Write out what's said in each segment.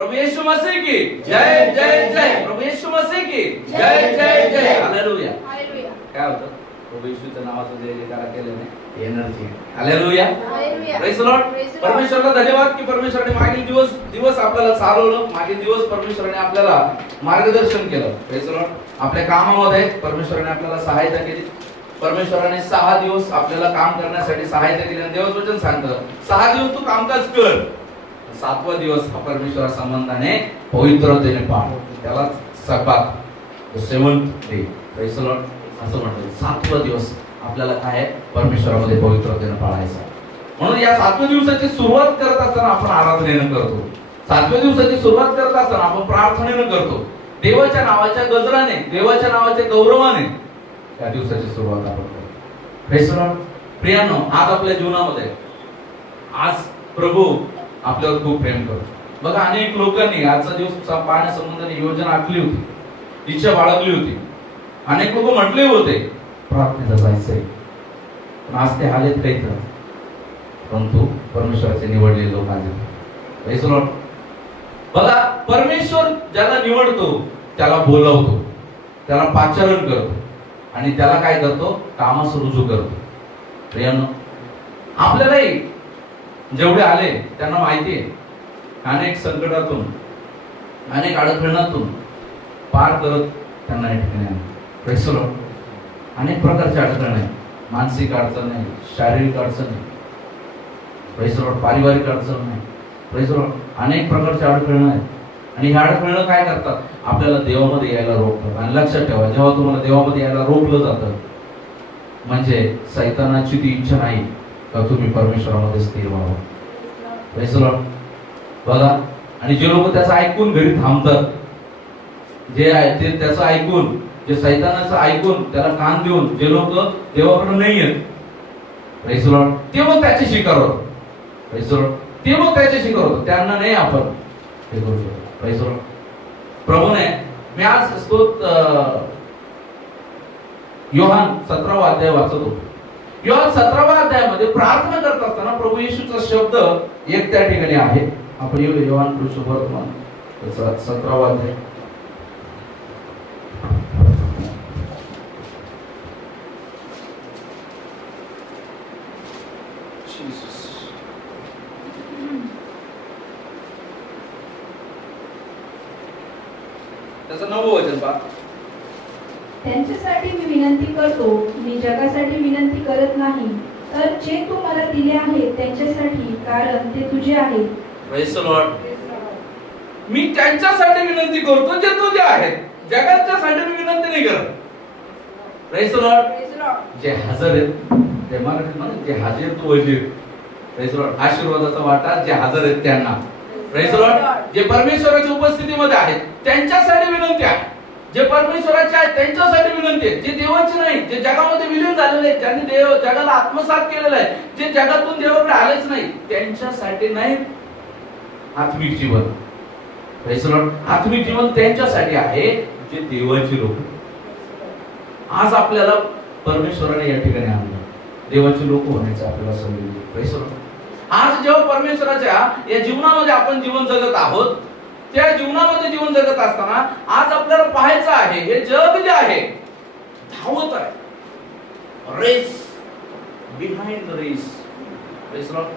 प्रभु यीशु मसीह की जय जय जय. प्रभु यीशु मसीह की जय जय जय. Hallelujah. Hallelujah. काय होतं प्रभु येशूच्या नावाचं जय जयकार केल्याने energy. Hallelujah. Hallelujah. Praise the Lord. परमेश्वराला धन्यवाद की परमेश्वराने मागील दिवस आपल्याला चालवलं. मागील दिवस परमेश्वराने आपल्याला मार्गदर्शन केलं. Praise the Lord. आपल्या कामामध्ये परमेश्वराने आपल्याला सहायता केली. परमेश्वराने 6 दिवस आपल्याला काम करण्यासाठी सहायता केली. आणि देवाचं वचन सांगतं 6 दिवस तू कामकाज कर, 7वा दिवस हा परमेश्वरा संबंधाने पवित्रतेने पाळ. त्याला Sabbath, the seventh day. Praise the Lord. असं म्हणतात 7वा दिवस आपल्याला काय परमेश्वरामध्ये पवित्रतेने पाळायचा. म्हणून या 7व्या दिवसाची सुरुवात करत असताना आपण आराधनेने करतो. 7व्या दिवसाची सुरुवात करत असताना आपण प्रार्थनेने करतो. देवाच्या नावाच्या गजराने, देवाच्या नावाच्या गौरवाने या दिवसाची सुरुवात आपण करतो. Praise the Lord. प्रियांनो, आज आपल्या जीवनामध्ये आज प्रभू आपल्यावर खूप प्रेम करतो. बघा, अनेक लोकांनी आजचा दिवस पाहण्यासंबंधाने योजना आखली होती, इच्छा बाळगली होती. अनेक लोक म्हटले होते प्रार्थनेला जायचंय, पण आज ते आलेत काही तर, परंतु परमेश्वराचे निवडलेले लोक आले. Praise the Lord. बघा, परमेश्वर ज्याला निवडतो त्याला बोलवतो, त्याला पाचारण करतो आणि त्याला काय करतो, कामास रुजू करतो. प्रियांनो, आपल्यालाही जेवढे आले त्यांना माहिती आहे, अनेक संकटातून, अनेक अडचणीतून पार करत त्यांना या ठिकाणी आले. Praise the Lord. अनेक प्रकारच्या अडचणी आहेत. मानसिक अडचण आहे, शारीरिक अडचण आहे. Praise the Lord. पारिवारिक अडचण आहे. Praise the Lord. अनेक प्रकारच्या अडचणी आहेत. आणि ह्या अडचणी काय करतात, आपल्याला देवामध्ये यायला रोखतात. आणि लक्षात ठेवा, जेव्हा तुम्हाला देवामध्ये यायला रोखलं जातं म्हणजे सैतानाची ती इच्छा नाही का तुम्ही परमेश्वरामध्ये स्थिर व्हावं. Praise the Lord. बघा, आणि जे लोक त्याचं ऐकून घरी थांबतात, जे आहे ते त्याचं ऐकून, जे सैतानाचं ऐकून त्याला कान देऊन जे लोक देवाकडे नाही आहेत, प्रेज द लॉर्ड, ते मग त्याचे शिकार होतात. Praise the Lord. ते मग त्याचे शिकार होतात. त्यांना नाही आपण हे करू शकतो. Praise the Lord. प्रभूने, मी आज योहान 17वा अध्याय वाचत होतो. योहान 17व्या अध्यायामध्ये प्रार्थना करत असताना प्रभू येशूचा शब्द एक त्या ठिकाणी आहे. आपण योहान सुवर्तमान 17वा अध्याय. त्याचं 9वं वचन पहा. त्यांच्यासाठी मी विनंती करतो, मी जगासाठी विनंती करत नाही, तर जे तू मला दिले आहे त्यांच्यासाठी, कारण ते तुझे आहेत. Praise the Lord. मी त्यांच्यासाठी विनंती करतो जे तुझे आहेत, जगाच्यासाठी मी विनंती नाही करत. Praise the Lord. जे हजर आहेत, ते मराठीत म्हणतात जे हाजीर तो वजीर. Praise the Lord. आशीर्वादाचा वाटा जे हजर आहेत त्यांना. Praise the Lord. जे परमेश्वराच्या उपस्थितीमध्ये आहेत त्यांच्यासाठी विनंती आहे. जे परमेश्वराचे आहेत त्यांच्यासाठी विनंती आहे. जे देवाचे नाही, जे जगामध्ये विलीन झालेले आहेत, ज्यांनी देव जगाला आत्मसात केलेलं आहे, जे जगातून देवाकडे आलेच नाही, त्यांच्यासाठी नाही आत्मिक जीवन. Praise the Lord. आत्मिक जीवन त्यांच्यासाठी आहे जे देवाचे लोक. आज आपल्याला परमेश्वराने या ठिकाणी आणलं, देवाचे लोक होण्याचे आपल्याला संधी दिली. Praise the Lord. आज जेव्हा परमेश्वराच्या या जीवनामध्ये आपण जीवन जगत आहोत, त्या जीवनामध्ये जीवन जगत असताना आज आपल्याला पाहायचं आहे, हे जग जे आहे धावत आहे. Race behind race. Praise the Lord.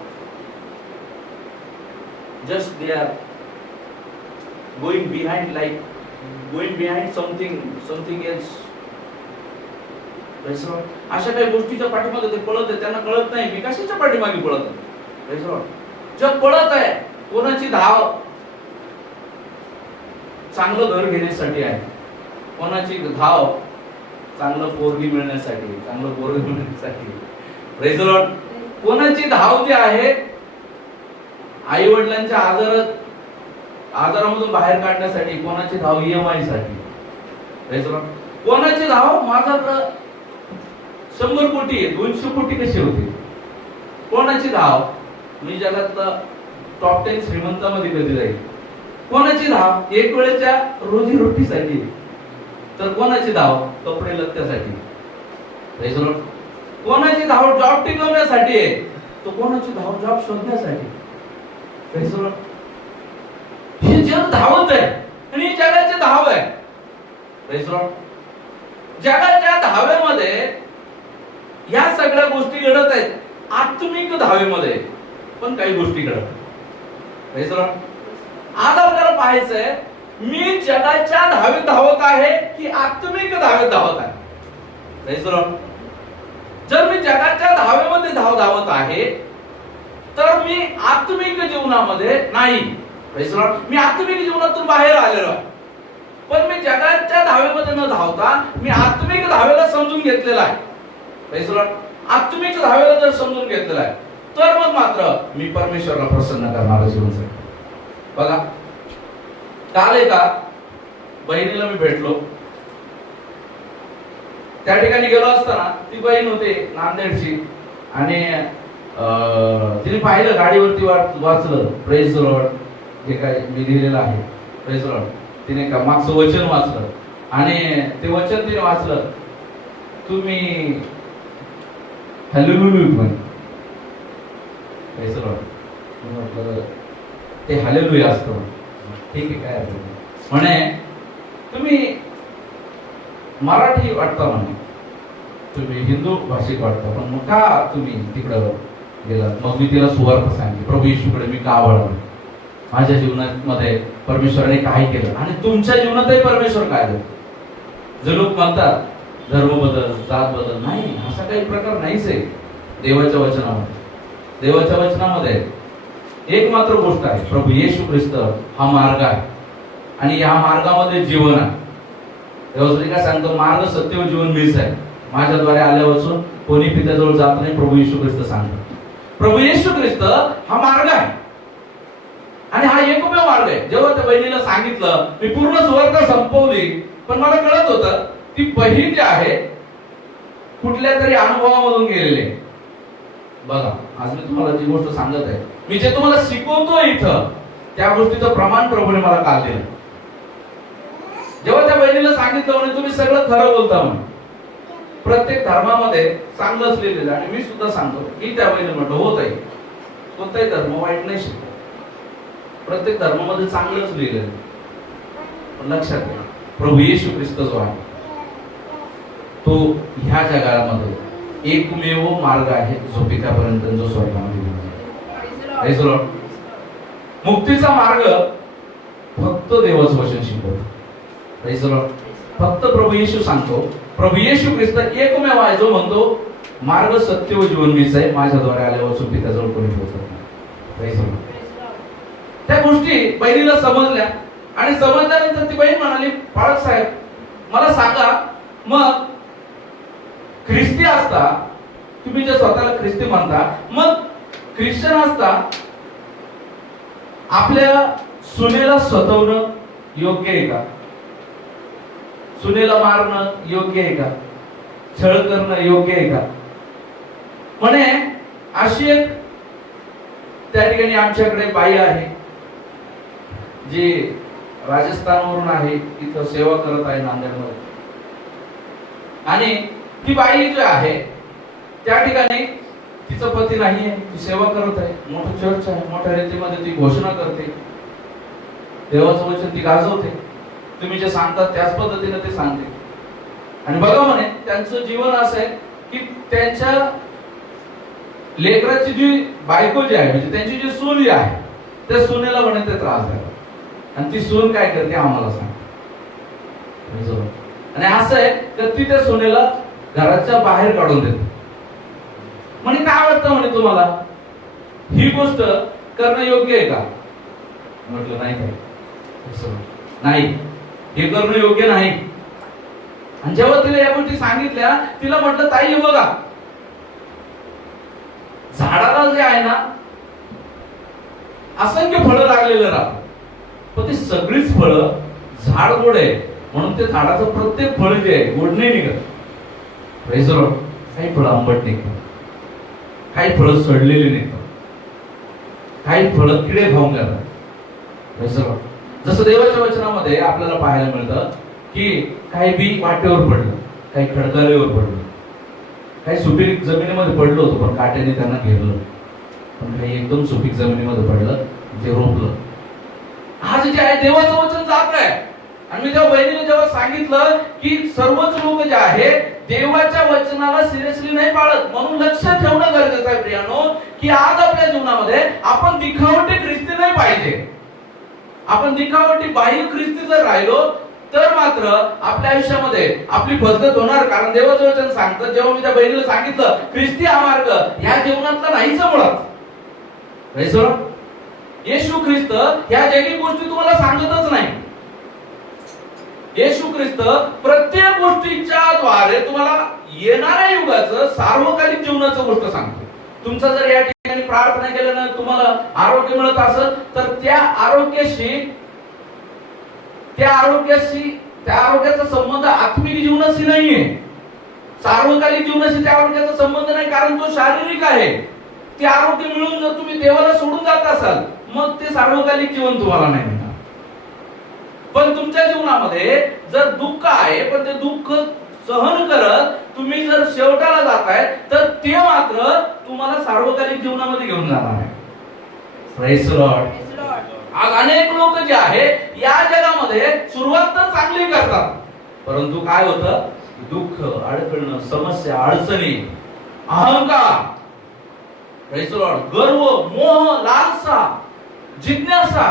Just they are going behind, like going behind something else. Praise the Lord. अशा काही गोष्टीच्या पाठीमागे ते पळत आहे. त्यांना कळत नाही मी कशाच्या पाठीमागे पळत आहे. Praise the Lord. जग पळत आहे. कोणाची धाव चांगलं घर घेण्यासाठी आहे, कोणाची धाव चांगलं पोरगी मिळण्यासाठी, चांगलं पोरगी मिळण्यासाठी. Praise the Lord. कोणाची धाव जी आहे आई वडिलांच्या आजारामधून बाहेर काढण्यासाठी, कोणाची धाव EMI साठी. Praise the Lord. कोणाची धाव माझ्याकडे 100 कोटी आहे, 200 कोटी कशी होते. कोणाची धाव मी जगातला टॉप 10 श्रीमंतामध्ये कधी जाईल. कोणाची धाव एक वेळेच्या रोजी रोटीसाठी, तर कोणाची धाव कपडे लत्त्यासाठी. Praise the Lord. कोणाची धाव जॉब टिकवण्यासाठी आहे, तो कोणाची धाव जॉब शोधण्यासाठी. Praise the Lord. हे जे जग धावत आहे आणि ही जगाची धाव आहे. Praise the Lord. जगाच्या धावेमध्ये या सगळ्या गोष्टी घडत आहेत. आत्मिक धावेमध्ये पण काही गोष्टी घडत आहेत. Praise the Lord. आज आपल्याला पाहायचंय, मी जगाच्या धावेत धावत आहे की आत्मिक धावेत धावत आहे. Praise the Lord. जर मी जगाच्या धावेमध्ये धावत आहे तर मी आत्मिक जीवनामध्ये नाही. Praise the Lord. मी आत्मिक जीवनातून बाहेर आलेलो आहे. पण मी जगाच्या धावेमध्ये न धावता मी आत्मिक धावेला समजून घेतलेला आहे. Praise the Lord. आत्मिक धावेला जर समजून घेतलेला आहे तर मग मात्र मी परमेश्वराला प्रसन्न करणारा जीवन जगेन. बघा, काल एका बहिणीला मी भेटलो. त्या ठिकाणी गेलो असताना ती बहीण होते नांदेडची आणि तिने पाहिलं, गाडीवरती वाचलं प्रेज द लॉर्ड, जे काय मी लिहिलेलं आहे प्रेज द लॉर्ड. तिने मागचं वचन वाचलं आणि ते वचन तिने वाचलं, तुम्ही हालेलुया म्हणे. Praise the Lord. म्हटलं ते हालेलुया असतं. ठीक आहे, काय म्हणे, तुम्ही मराठी वाटता म्हणे, तुम्ही हिंदू भाषिक वाटता, पण मग का तुम्ही तिकडं गेला? मग मी तिला सुवार्थ सांगितली, प्रभू येशूकडे मी का वळलो, माझ्या जीवनामध्ये परमेश्वराने काय केलं आणि तुमच्या जीवनातही परमेश्वर काय देतो. जे लोक म्हणतात धर्म बदल, जात बदल, नाही, असा काही प्रकार नाहीच आहे देवाच्या वचनामध्ये. देवाच्या वचनामध्ये एक मात्र गोष्ट आहे, प्रभू येशू ख्रिस्त हा मार्ग आहे आणि या मार्गामध्ये जीवन आहे. देवासाठी काय सांगतो, मार्ग सत्य व जीवन मीच आहे, माझ्याद्वारे आल्यापासून कोणी पित्याजवळ जात नाही, प्रभू येशू ख्रिस्त सांगतो. प्रभू येशू ख्रिस्त हा मार्ग आहे आणि हा एकमेव मार्ग आहे. जेव्हा त्या बहिणीला सांगितलं, मी पूर्ण सुवार्थ संपवली, पण मला कळत होतं ती बहीण जी आहे कुठल्या तरी अनुभवामधून गेलेली. बघा, आज मी तुम्हाला जी गोष्ट सांगत आहे, मी जे तुम्हाला शिकवतो इथं, त्या गोष्टीचं प्रमाण प्रभूने मला काल दिलं. जेव्हा त्या बहिणीला सांगितलं म्हणे तुम्ही सगळं खरं बोलता म्हणे, प्रत्येक धर्मामध्ये चांगलंच लिहिलेलं, आणि मी सुद्धा सांगतो की त्या बहिणीला म्हटलं होत आहे, कोणताही धर्म वाईट नाही शिकतो, प्रत्येक धर्मामध्ये चांगलंच लिहिलेलं. पण लक्षात घ्या, प्रभू येशू ख्रिस्त जो आहे तो ह्या जगामध्ये एकमेव मार्ग आहे जो पित्यापर्यंत, जो स्वर्गामध्ये घेऊन. मुक्तीचा मार्ग फक्त देवाचं वचन शिकवतो. फक्त प्रभू येशू सांगतो, प्रभू येशू ख्रिस्त एकमेव आहे जो म्हणतो मार्ग सत्य व जीवन मीच आहे, माझ्याद्वारे आल्यावर पित्याजवळ कोणी पोहोचत नाही. त्या गोष्टी बहिणीला समजल्या आणि समजल्यानंतर ती बहीण म्हणाली, बाळक साहेब मला सांगा, मग ख्रिस्ती असता, तुम्ही जे स्वतःला ख्रिस्ती म्हणता, मग ख्रिश्चन असता आपल्या सुनेला सतवणं योग्य आहे का? सुनेला मारणं योग्य आहे का? छळ करणं योग्य आहे का? म्हणे अशी एक त्या ठिकाणी आमच्याकडे बाई आहे जी राजस्थानवरून आहे, इथं सेवा करत आहे नांदेडमध्ये. आणि ती बाई जी आहे त्या ठिकाणी तिचा पती नाही आहे, ती सेवा करत आहे, मोठं चर्च आहे, मोठ्या रीतीमध्ये ती घोषणा करते, देवाचं वचन ती गाजवते, तुम्ही जे सांगतात त्याच पद्धतीने ते सांगते. आणि बघा म्हणे त्यांचं जीवन असं आहे की त्यांच्या लेकराची जी बायको जी आहे, म्हणजे त्यांची जी सून जी आहे, त्या सुनेला म्हणे ते त्रास देतात आणि ती सून काय करते आम्हाला सांगते. आणि असं आहे तर ती त्या सुनेला घराच्या बाहेर काढून देते. म्हणे काय वाटतं म्हणे तुम्हाला, ही गोष्ट करणं योग्य आहे का? म्हटलं नाही, काय नाही, हे करणं योग्य नाही. आणि जेव्हा तिला या गोष्टी सांगितल्या, तिला म्हटलं ताई बघा, झाडाला जे आहे ना असंख्य फळं लागलेलं राहतं, पण ती सगळीच फळं, झाड गोड आहे म्हणून ते झाडाचं प्रत्येक फळ जे आहे गोड नाही निघत. काही फळं आंबट निघतात, काही फळं सडलेली निघतात, काही फळं किडे खाऊन जातात. जसं देवाच्या वचनामध्ये आपल्याला पाहायला मिळतं की काही बी वाटेवर पडलं, काही खडकाळीवर पडलं, काही सुपीक जमिनीमध्ये पडलं होतं पण काट्याने त्यांना घेरलं, पण काही एकदम सुपीक जमिनीमध्ये पडलं, जे रोपलं. आज जे आहे देवाचं वचन जात आहे. आणि मी तेव्हा बहिणीने जेव्हा सांगितलं की सर्वच लोक जे आहे देवाच्या वचनाला सिरियसली नाही पाळत, म्हणून लक्ष ठेवणं गरजेचं आहे प्रियानो, की आज आपल्या जीवनामध्ये आपण दिखावटी ख्रिस्ती नाही पाहिजे. आपण दिखावटी बाह्य ख्रिस्ती जर राहिलो तर मात्र आपल्या आयुष्यामध्ये आपली फसगत होणार. कारण देवाचं वचन सांगतं, जेव्हा मी त्या बहिणीला सांगितलं ख्रिस्ती हा मार्ग या जीवनातला नाहीच मुळात. येशू ख्रिस्त ह्या जगी गोष्टी तुम्हाला सांगतच नाही. येशू ख्रिस्त प्रत्येक गोष्टीच्या द्वारे तुम्हाला येणाऱ्या युगाचं सार्वकालिक जीवनाचं गोष्ट सांगतो. तुमचा जर या ठिकाणी प्रार्थना केल्यानं तुम्हाला आरोग्य मिळत असेल तर त्या आरोग्याचा संबंध आत्मिक जीवनाशी नाहीये, सार्वकालिक जीवनाशी त्या आरोग्याचा संबंध नाही, कारण तो शारीरिक आहे. ते आरोग्य मिळून जर तुम्ही देवाला सोडून जात असाल मग ते सार्वकालिक जीवन तुम्हाला नाही मिळणार. पण तुमच्या जीवनामध्ये जर दुःख आहे पण ते दुःख सहन करत तुम्ही जर शेवटाला जाताय तर ते मात्र तुम्हाला सार्वकालिक जीवनामध्ये घेऊन जाणार आहे. Praise the Lord. आज अनेक लोक जे आहे या जगामध्ये सुरुवात तर चांगली करतात, परंतु काय होतं, दुःख, अडकळणं, समस्या, अडचणी, अहंकार, प्रेज द लॉर्ड, गर्व, मोह, लालसा, जिज्ञासा,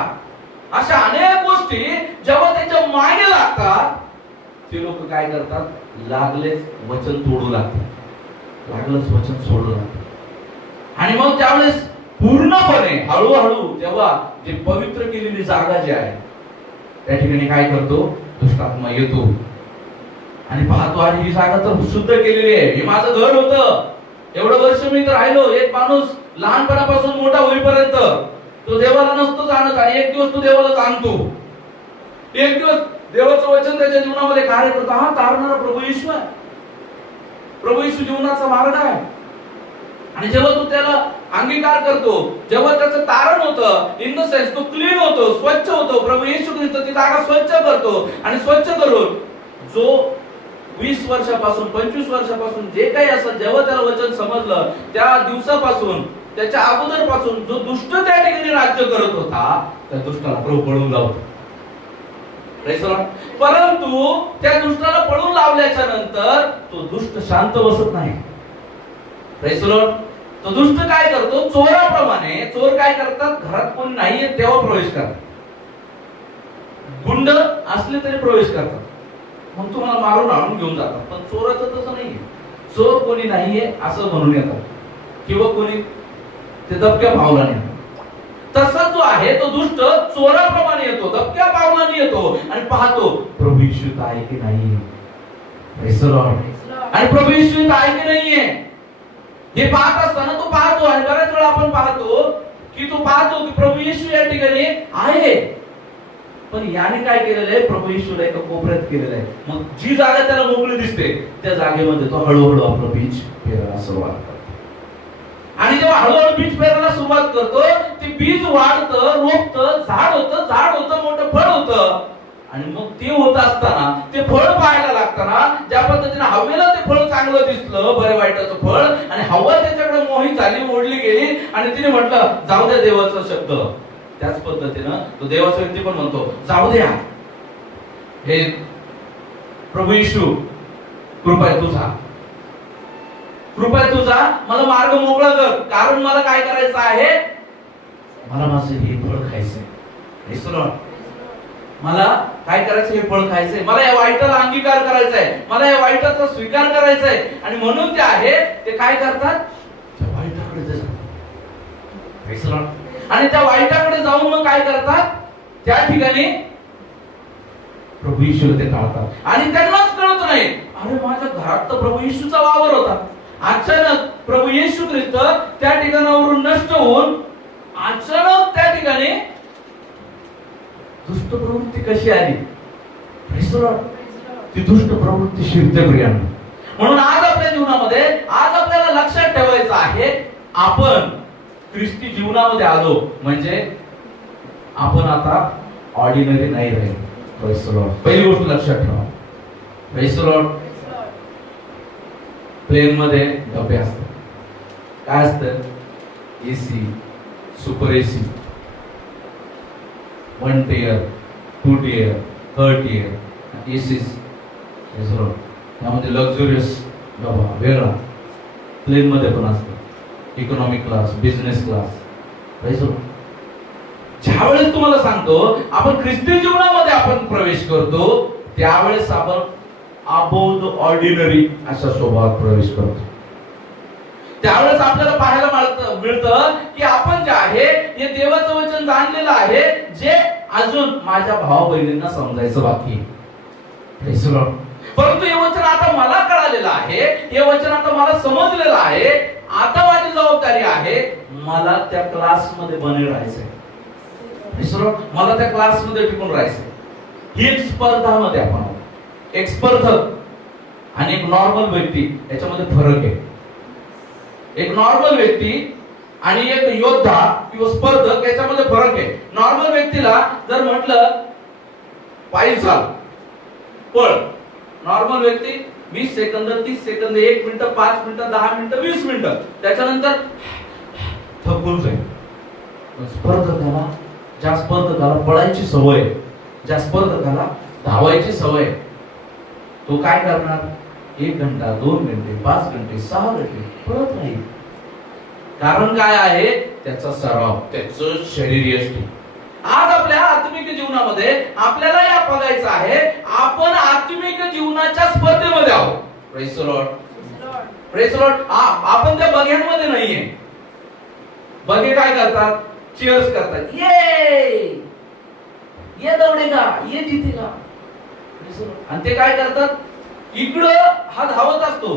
अशा अनेक गोष्टी जेव्हा त्यांच्या मागे लागतात ते लोक काय करतात, लागलेच वचन तोडू लागतात, लागलंच वचन सोडू लागतात. आणि मग त्यावेळेस पूर्णपणे हळूहळू जेव्हा जे पवित्र केलेली जागा जी आहे त्या ठिकाणी काय करतो, दुष्टात्मा येतो आणि पाहतो अरे ही जागा तर शुद्ध केलेली आहे, हे माझं घर होतं, एवढं वर्ष मी तर राहिलो. एक माणूस लहानपणापासून मोठा होईपर्यंत तो देवाला नसतो जाणत आणि एक दिवस तो देवाला जाणतो. एक दिवस देवाचं वचन त्याच्या जीवनामध्ये कार्य करतो. हा तारणारा प्रभू येशू आहे, प्रभू येशू जीवनाचा मार्ग आहे. आणि जेव्हा तू त्याला अंगीकार करतो, जेव्हा त्याचं तारण होतं, इन द सेन्स तो क्लीन होतो, स्वच्छ होतो, प्रभू येशू ख्रिस्त ती जागा स्वच्छ करतो. आणि स्वच्छ करून जो 20 वर्षापासून 25 वर्षापासून जे काही असं जेव्हा त्याला वचन समजलं त्या दिवसापासून, त्याच्या अगोदर पासून जो दुष्ट त्या ठिकाणी राज्य करत होता त्या दुष्टाला प्रभू पळून लावतो. परंतु त्या दुष्टाला पळून लावल्याच्या नंतर तो दुष्ट शांत बसत नाही. तो दुष्ट काय करतो, चोराप्रमाणे, चोर काय करतात, घरात कोणी नाहीये तेव्हा प्रवेश करतात, गुंड असले तरी प्रवेश करतात, मग तुम्हाला मारून आणून घेऊन जातात. पण चोराचं तसं नाहीये, चोर कोणी नाहीये असं म्हणून येतात किंवा कोणी ते दबक्या पावलाने येतात. तसा जो आहे तो दुष्ट चोराप्रमाणे येतो, दबक्या पावलाने येतो आणि पाहतो प्रभू येशू आहे की नाही. आणि प्रभू येशू आहे की नाहीये हे पाहत असताना तो पाहतो. आणि बऱ्याच वेळा आपण पाहतो की प्रभू येशू या ठिकाणी आहे, पण याने काय केलेलं आहे, प्रभू येशूला एका कोपऱ्यात केलेलं आहे. मग जी जागा त्याला मोकळी दिसते त्या जागेमध्ये तो हळूहळू आपलं बीज पेरायला सुरुवात करतो. आणि जेव्हा हळूहळू बीज पेरायला सुरुवात करतो ते बीज वाढतं, रोपतं, झाड होतं, मोठं फळ होतं. आणि मग ते होत असताना ते फळ पाहायला लागताना ज्या पद्धतीने हवेला ते फळ चांगलं दिसलं, बरे वाईटाचं फळ, आणि हवा त्याच्याकडे मोहित झाली, ओढली गेली आणि तिने म्हटलं जाऊ द्या देवाचा शब्द. त्याच पद्धतीनं तो देवाचा व्यक्ती पण म्हणतो जाऊ द्या, हे प्रभू येशू कृपा आहे तुझा, मला मार्ग मोकळा कर, कारण मला काय करायचं आहे, मला माझं हे फळ खायचंय. मला काय करायचं, हे फळ खायचंय, मला या वाईटाला अंगीकार करायचा आहे, मला या वाईटाचा स्वीकार करायचा आहे. आणि म्हणून ते आहे ते काय करतात, त्या वाईटाकडे जातात. आणि त्या वाईटाकडे जाऊन मग काय करतात, त्या ठिकाणी प्रभू येशूला ते टाळतात. आणि त्यांनाच कळत नाही, अरे माझ्या घरात तर प्रभू येशूचा वावर होता. अचानक प्रभू येशू ख्रिस्त त्या ठिकाणावरून नष्ट होऊन अचानक त्या ठिकाणी दुष्ट प्रवृत्ती कशी आली, ती दुष्ट प्रवृत्ती शिरते प्रियांनो. म्हणून आज आपल्या जीवनामध्ये आज आपल्याला लक्षात ठेवायचं आहे, आपण ख्रिस्ती जीवनामध्ये आलो म्हणजे आपण आता ऑर्डिनरी नाही राहील. पहिली गोष्ट लक्षात ठेवा, प्लेन मध्ये डबे असतात, काय असतं, AC, super AC, 1 tier, 2 tier, 3rd tier, ACs. त्यामध्ये लक्झुरियस डबा वेगळा, प्लेन मध्ये पण असतो, इकॉनॉमिक क्लास, बिझनेस क्लास. ज्यावेळेस तुम्हाला सांगतो आपण ख्रिस्ती जीवनामध्ये आपण प्रवेश करतो, त्यावेळेस आपण अबोव द ऑर्डिनरी अशा स्वभावात प्रवेश करतो. त्यावेळेस आपल्याला पाहायला मिळतं की आपण जे आहे हे देवाचं वचन जाणलेलं आहे, जे अजून माझ्या भावा बहिणींना समजायचं बाकी आहे. परंतु हे वचन आता मला कळालेलं आहे, हे वचन आता मला समजलेलं आहे. आता माझी जबाबदारी आहे, मला त्या क्लासमध्ये बने राहायचंय. मला त्या क्लासमध्ये टिकून राहायचंय. ही एक स्पर्धामध्ये आपण आहोत. एक स्पर्धक आणि एक नॉर्मल व्यक्ती याच्यामध्ये फरक आहे. एक नॉर्मल व्यक्ती आणि एक योद्धा किंवा स्पर्धक याच्यामध्ये फरक आहे. नॉर्मल व्यक्तीला जर म्हटलं पायी चाल, पळ, नॉर्मल व्यक्ती 20 second, 30 second, 1 minute, 5 minute, 10 minute, 20 minute, त्याच्यानंतर थकून जाईल. स्पर्धकाला, ज्या स्पर्धकाला पळायची सवय, ज्या स्पर्धकाला धावायची सवय, तो काय करणार? 1 घंटा, 2 घंटे, 5 घंटे, 6 घंटे पळत राहील. कारण काय आहे? त्याचा सराव, त्याचं शरीर यष्टी. आज आपल्या आत्मिक जीवनामध्ये आपल्याला या बघायचं आहे, आपण आत्मिक जीवनाच्या स्पर्धेमध्ये आहोत. Praise the Lord, praise the Lord. आपण त्या बघ्यांमध्ये नाहीये. बघे काय करतात? चीअर्स करतात. ये दौडेगा, ये जितेगा. आणि ते काय करतात? इकडं हा धावत असतो,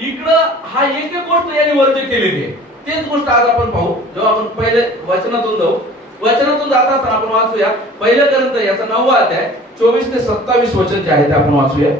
इकडं हा एक एक गोष्ट याने वर्ज केलेली आहे. तेच गोष्ट आज आपण पाहू. जेव्हा आपण पहिले वचनातून जाऊ, वचनातून जात असताना आपण वाचूया 1 कोरिंथ याचा 9वा अध्याय 24 ते 27 वचन जे आहे ते आपण वाचूया.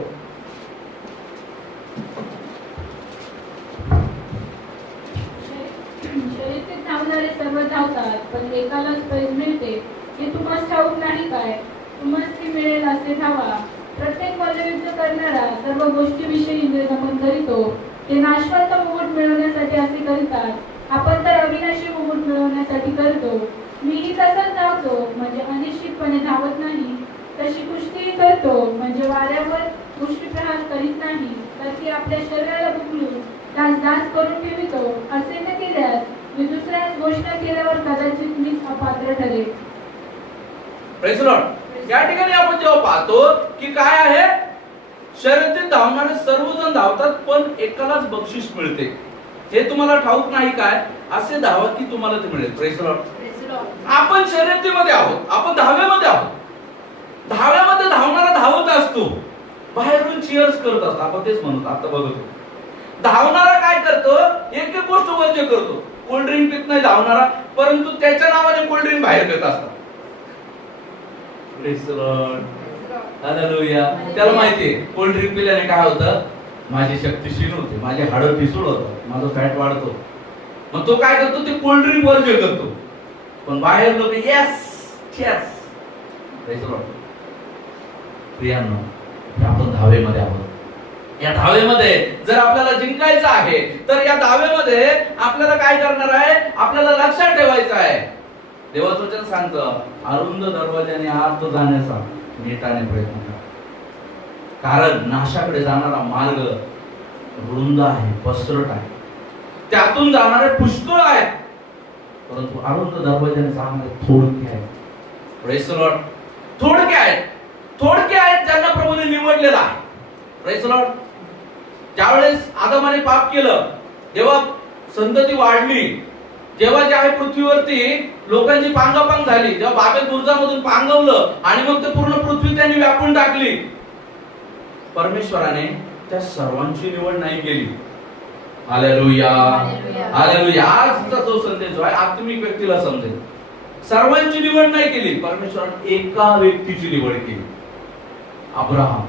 शर्यतीत धावणारे सर्व धावतात, पण एकालाच पैज मिळते. हे तुम्हाला ठाऊक नाही काय? तुम्हाला ती मिळेल असे धावा. प्रत्येक मल्लयुद्ध करणारा सर्व गोष्टीविषयी इंद्रियदमन करीतो. ते नाशवंत मुकुट मिळवण्यासाठी असे करीतात, आपण तर अविनाशी मुकुट मिळवण्यासाठी करतो. मीही तसंच धावतो, म्हणजे अनिश्चितपणे धावत नाही. तशी कुस्तीही करतो, म्हणजे वाऱ्यावर मुष्टिप्रहार करीत नाही, तर ती आपल्या शरीराला बुकलून दास करून ठेवितो. असे न केल्यास मी दुसऱ्यास घोषणा केल्यावर कदाचित मीच अपात्र ठरेल. Praise Lord. या ठिकाणी आपण जेव्हा पाहतो की काय आहे, शर्यतीत धावणारे सर्वजण धावतात, पण एकालाच बक्षीस मिळते. हे तुम्हाला ठाऊक नाही काय? असे धावा की तुम्हाला ते मिळेल. Praise Lord. आपण शर्यतीमध्ये आहोत, आपण धाव्यामध्ये आहोत. धाव्यामध्ये धावणारा धावत असतो, बाहेरून चीअर्स करत असतो. आपण तेच म्हणतो, आता बघतो धावणारा काय करतो? एक एक गोष्ट वर्ज्य करतो. कोल्ड्रिंक पित नाही धावणारा, परंतु त्याच्या नावाने कोल्ड्रिंक बाहेर घेत असतात. Praise Lord, hallelujah. त्याला माहितीये कोल्ड्रिंक पिल्याने काय होतं? माझी शक्ती क्षीण होते, माझे हाडं ठिसूळ होतात, माझं फॅट वाढतो. मग तो काय करतो? ते कोल्ड्रिंक वर्ज्य करतो. पण बाहेर लोक येस चेस. Praise Lord. प्रियांनो, आपण धावेमध्ये आहोत. या धावेमध्ये जर आपल्याला जिंकायचं आहे, तर या धावेमध्ये आपल्याला काय करणार आहे? आपल्याला लक्षात ठेवायचं आहे. देवाचं वचन सांगतं, अरुंद दरवाजाने आत जाण्याचा नीटाने प्रयत्न करा. कारण नाशाकडे जाणारा मार्ग रुंद आहे, पसरट आहे, त्यातून जाणारे पुष्कळ आहेत, परंतु अरुंद दरवाजाने जाणारे थोडके आहेत. Praise the Lord. थोडके आहेत, थोडके आहेत ज्यांना प्रभूने निवडलेला आहे. Praise the Lord. ज्यावेळेस आदमाने पाप केलं, जेव्हा संतती वाढली, जेव्हा जे आहे पृथ्वीवरती लोकांची पांगापांग झाली, जेव्हा बाबेल बुर्जामधून पांगवलं आणि मग ते पूर्ण पृथ्वी त्यांनी व्यापून टाकली, परमेश्वराने त्या सर्वांची निवड नाही केली. Hallelujah, hallelujah. आजचा जो संदेश आहे आत्मिक व्यक्तीला समजेल. सर्वांची निवड नाही केली, परमेश्वराने एका व्यक्तीची निवड केली, अब्राहम.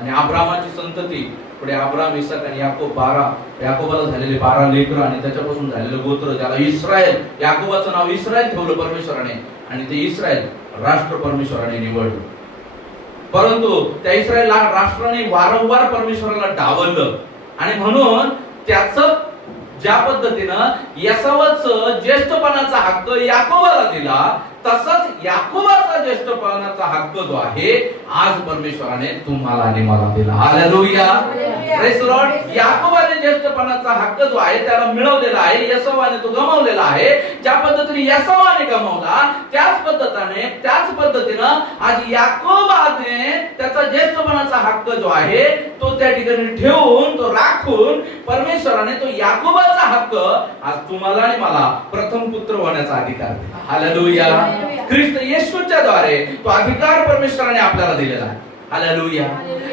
आणि अब्राहमाची संतती पुढे अब्राहम, इसाक आणि याकोब, 12 याकोबाला झालेले 12 लेकरं आणि त्याच्यापासून झालेलं गोत्र, ज्याला इस्रायल, याकोबाचं नाव इस्रायल ठेवलं परमेश्वराने, आणि ते इस्रायल राष्ट्र परमेश्वराने निवडलं. परंतु त्या इस्रायल राष्ट्राने वारंवार परमेश्वराला डावललं, आणि म्हणून त्याचं ज्या पद्धतीनं येसावाच ज्येष्ठपणाचा हक्क याकोबाला दिला, तसंच याकोबाचा ज्येष्ठपणाचा हक्क जो आहे आज परमेश्वराने तुम्हाला आणि मला दिला. हालेलुया, प्रेज द लॉर्ड. याकोबाने ज्येष्ठपणाचा हक्क जो आहे त्याला मिळवलेला आहे, येसावाने तो गमावलेला आहे. ज्या पद्धतीने येसावाने गमावला त्याच पद्धतीनं आज याकोबाने त्याचा ज्येष्ठपणाचा हक्क जो आहे तो त्या ठिकाणी ठेवून, तो राखून परमेश्वराने तो याकोबाचा हक्क आज तुम्हाला आणि मला प्रथम पुत्र होण्याचा अधिकार दिला. हालेलुया. ख्रिस्त येशूच्या द्वारे तो अधिकार परमेश्वराने आपल्याला दिलेला आहे. हालेलुया.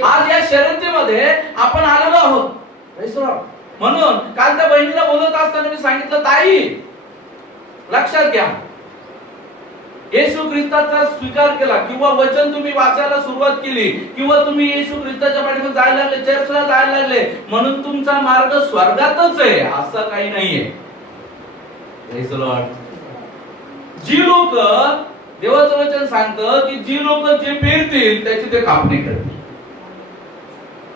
आज या शर्यतीमध्ये आपण आलेलो आहोत. Praise the Lord. म्हणून काल त्या बहिणीला बोलत असताना मी सांगितलं, ताई लक्षात घ्या, येशू ख्रिस्ताचा स्वीकार केला किंवा वचन तुम्ही वाचायला सुरुवात केली किंवा तुम्ही येशू ख्रिस्ताच्या पाठीमागे जायला लागले, चर्चला जायला लागले म्हणून तुमचा मार्ग स्वर्गातच आहे असं काही नाहीये. Praise the Lord. जी लोक, देवाचं वचन सांगतं की जी लोक जे पेरतील त्याची ते कापणी करतील.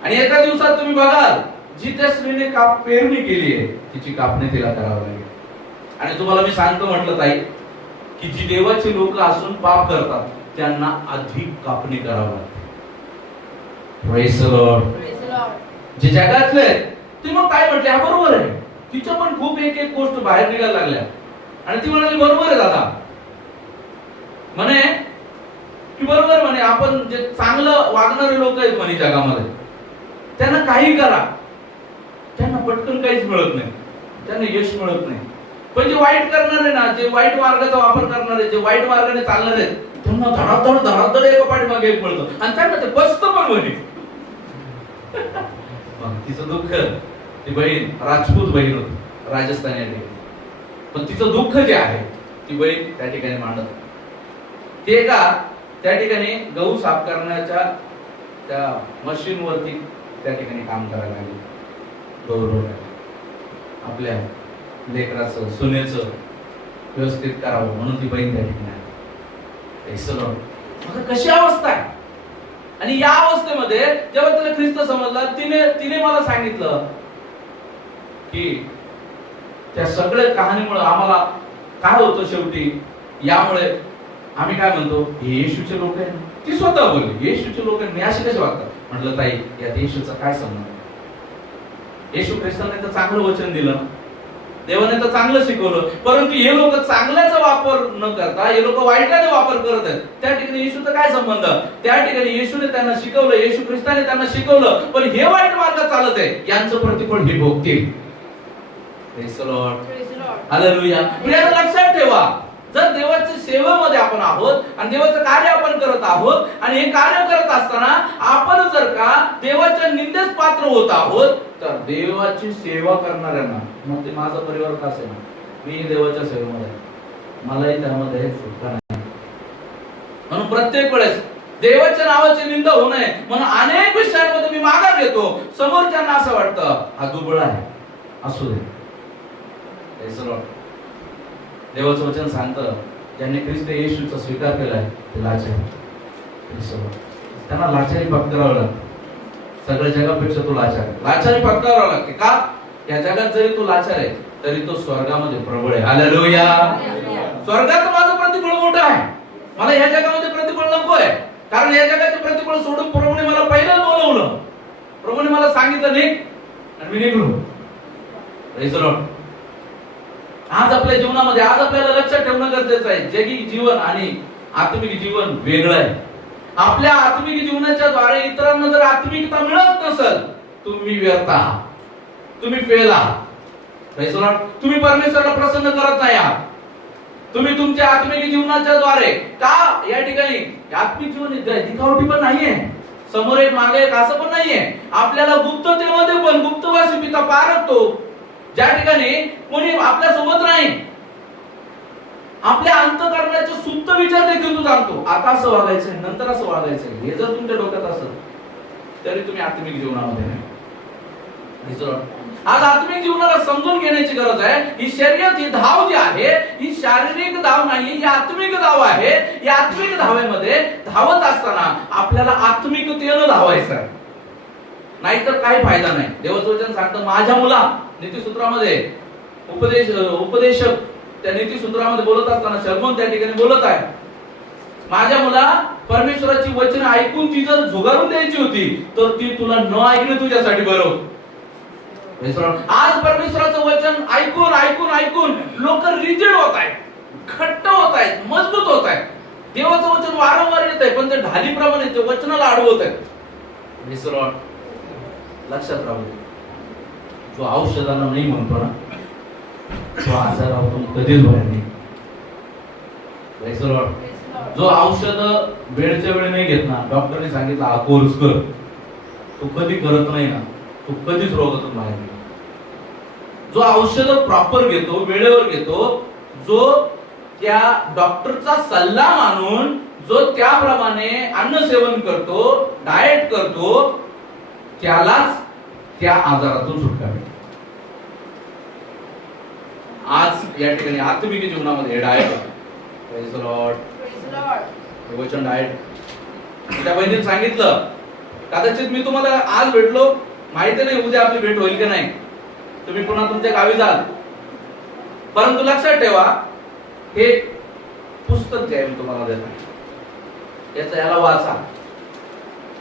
आणि एका दिवसात तुम्ही बघाल जी त्या स्त्रीने पेरणी केली आहे तिची कापणी तिला करावं लागेल. आणि तुम्हाला मी सांगतो म्हटलं ताई की जी देवाची लोक असून पाप करतात त्यांना अधिक कापणी करावं लागते. Praise the Lord. जे जगातले ते मग काय म्हटले, हा बरोबर आहे, तिच्या पण खूप एक गोष्ट बाहेर निघायला लागल्या आणि ती म्हणाली बरोबर आहे दादा, म्हणे की बरोबर म्हणे, आपण जे चांगलं वागणारे लोक आहेत म्हणे जगामध्ये त्यांना काही करा त्यांना पटकन काहीच मिळत नाही, त्यांना यश मिळत नाही. पण जे वाईट करणारे ना, जे वाईट मार्गाचा वापर करणारे, जे वाईट मार्गाने चालणारे त्यांना धडाधड एका पाठीमागे एक मिळतं आणि त्यांना ते बसतं पण म्हणे. तिचं दुःख, ती बहीण राजपूत बहीण होती, राजस्थान या ठिकाणी, पण तिचं दुःख जे आहे ती बहीण त्या ठिकाणी मांडत. ते का त्या ठिकाणी गहू साफ करण्याच्या त्या मशीन वरती त्या ठिकाणी काम करायला लागले. गौरव आपल्या लेकराचं, सुनेचं व्यवस्थित करावं म्हणून ती बहीण त्या ठिकाणी आली. कशी अवस्था आहे. आणि या अवस्थेमध्ये जेव्हा तिला ख्रिस्त समजला, तिने मला सांगितलं की त्या सगळ्या कहाणीमुळे आम्हाला काय होतं शेवटी, यामुळे आम्ही काय म्हणतो हे येशूचे लोक आहे. ती स्वतः बोलली येशूचे लोक आहे, मी असे कसे वागतात. म्हटलं ताई यात येशूचा काय संबंध. येशू ख्रिस्ताने तर चांगलं वचन दिलं, देवाने तर चांगलं शिकवलं, परंतु हे लोक चांगल्याचा वापर न करता हे लोक वाईटाचा वापर करत आहेत. त्या ठिकाणी येशूचा काय संबंध. त्या ठिकाणी येशूने त्यांना शिकवलं, येशू ख्रिस्ताने त्यांना शिकवलं, पण हे वाईट मार्ग चालत आहे यांचं प्रतिफळ हे भोगतील. Praise the Lord. हालेलुया. प्रियाला लक्षात ठेवा, जर देवाच्या सेवेमध्ये आपण आहोत आणि देवाचं कार्य आपण करत आहोत आणि हे कार्य करत असताना आपण जर का देवाच्या निंदेस पात्र होत आहोत तर देवाची सेवा करणाऱ्यांना, मग ते माझा परिवार का असेल, मी देवाच्या सेवेमध्ये मलाही त्यामध्ये सुटका नाही. म्हणून प्रत्येक वेळेस देवाच्या नावाची निंदा होऊ नये म्हणून अनेक विषयांमध्ये मी माघार घेतो. समोरच्यांना असं वाटतं हा दुबळा आहे, असू दे. देवाचं वचन सांगतं ज्यांनी ख्रिस्त येशूचा स्वीकार केलाय ते लाचार, त्यांना लाचारी पत्करावं लागतं. सगळ्या जगापेक्षा तो लाचारी पत्करावं लागते. का? या जगात जरी तो लाचार आहे तरी तो स्वर्गामध्ये प्रबळ आहे. हालेलुया. स्वर्गात माझं प्रतिफळ मोठं आहे. मला या जगामध्ये प्रतिफळ नको आहे, कारण या जगाचे प्रतिफळ सोडून प्रभूने मला पहिलं बोलवलं, प्रभूने मला सांगितलं निघ आणि मी निघलो. Praise the Lord. आज आपल्या जीवनामध्ये आज आपल्याला लक्षात ठेवणं गरजेचं आहे, जगी जीवन आणि आत्मिक जीवन वेगळं आहे. आपल्या आत्मिक जीवनाच्या द्वारे इतरांना जर आत्मिकता मिळत नसेल तुम्ही व्यर्थ आहात, तुम्ही फेल आहात. Praise the Lord. तुम्ही परमेश्वराला प्रसन्न करत नाही आहात. तुम्ही तुमच्या आत्मिक जीवनाच्या द्वारे का या ठिकाणी आत्मिक जीवन दिखावटी पण नाहीये, समोर एक मागे एक असं पण नाहीये. आपल्याला गुप्ततेमध्ये पण गुप्तवासी पिता पारखतो. ज्या ठिकाणी कोणी आपल्या सोबत नाही, आपल्या अंतःकरणाचे सुप्त विचार देखील तू जाणतो. आता असं वागायचंय, नंतर असं वागायचंय, हे जर तुमच्या डोक्यात असेल तरी तुम्ही आत्मिक जीवनामध्ये नाही. आज आत्मिक जीवनाला समजून घेण्याची गरज आहे. ही शर्यत, ही धाव जी आहे ही शारीरिक धाव नाही, ही आत्मिक धाव आहे. या आत्मिक धावेमध्ये धावत असताना आपल्याला आत्मिकतेनं धावायचं आहे, नाहीतर काही फायदा नाही. देवाचं वचन सांगतं माझ्या मुला, नीतिसूत्रामध्ये उपदेशक त्या नीतिसूत्रामध्ये बोलत असताना शलोमोन त्या ठिकाणी बोलत आहे, माझ्या मुला परमेश्वराची वचन ऐकून ती जर झुगारून द्यायची होती तर ती तुला न ऐकणं तुझ्यासाठी बरं होतं. आज परमेश्वराचं वचन ऐकून ऐकून ऐकून लोक रिजिड होत आहेत, घट्ट होत आहेत, मजबूत होत आहेत. देवाचं वचन वारंवार येत आहे पण ते ढालीप्रमाणे ते वचनाला अडवत आहेत. लक्षात राहू दे, जो औषधाला नाही म्हणतो ना तो आजारातून कधीच बाहेर नाही. जो औषध वेळच्या वेळी नाही घेत ना, डॉक्टरने सांगितलं हा कोर्स कर, तो कधी करत नाही ना, तो कधीच रोगातून बाहेर नाही. जो औषध प्रॉपर घेतो, वेळेवर घेतो, जो त्या डॉक्टरचा सल्ला मानून जो त्याप्रमाणे अन्न सेवन करतो, डाएट करतो, त्यालाच त्या आजारातून सुटका मिळते. आज या ठिकाणी आत्मिक जीवनामध्ये diet, praise the Lord, devotion diet. त्या बहिणीने सांगितलं, कदाचित मी तुम्हाला आज भेटलो, माहिती नाही उद्या आपली भेट होईल की नाही, तुम्ही पुन्हा तुमच्या गावी जाल, परंतु लक्षात ठेवा हे पुस्तक जे आहे मी तुम्हाला देत आहे, याला वाचा.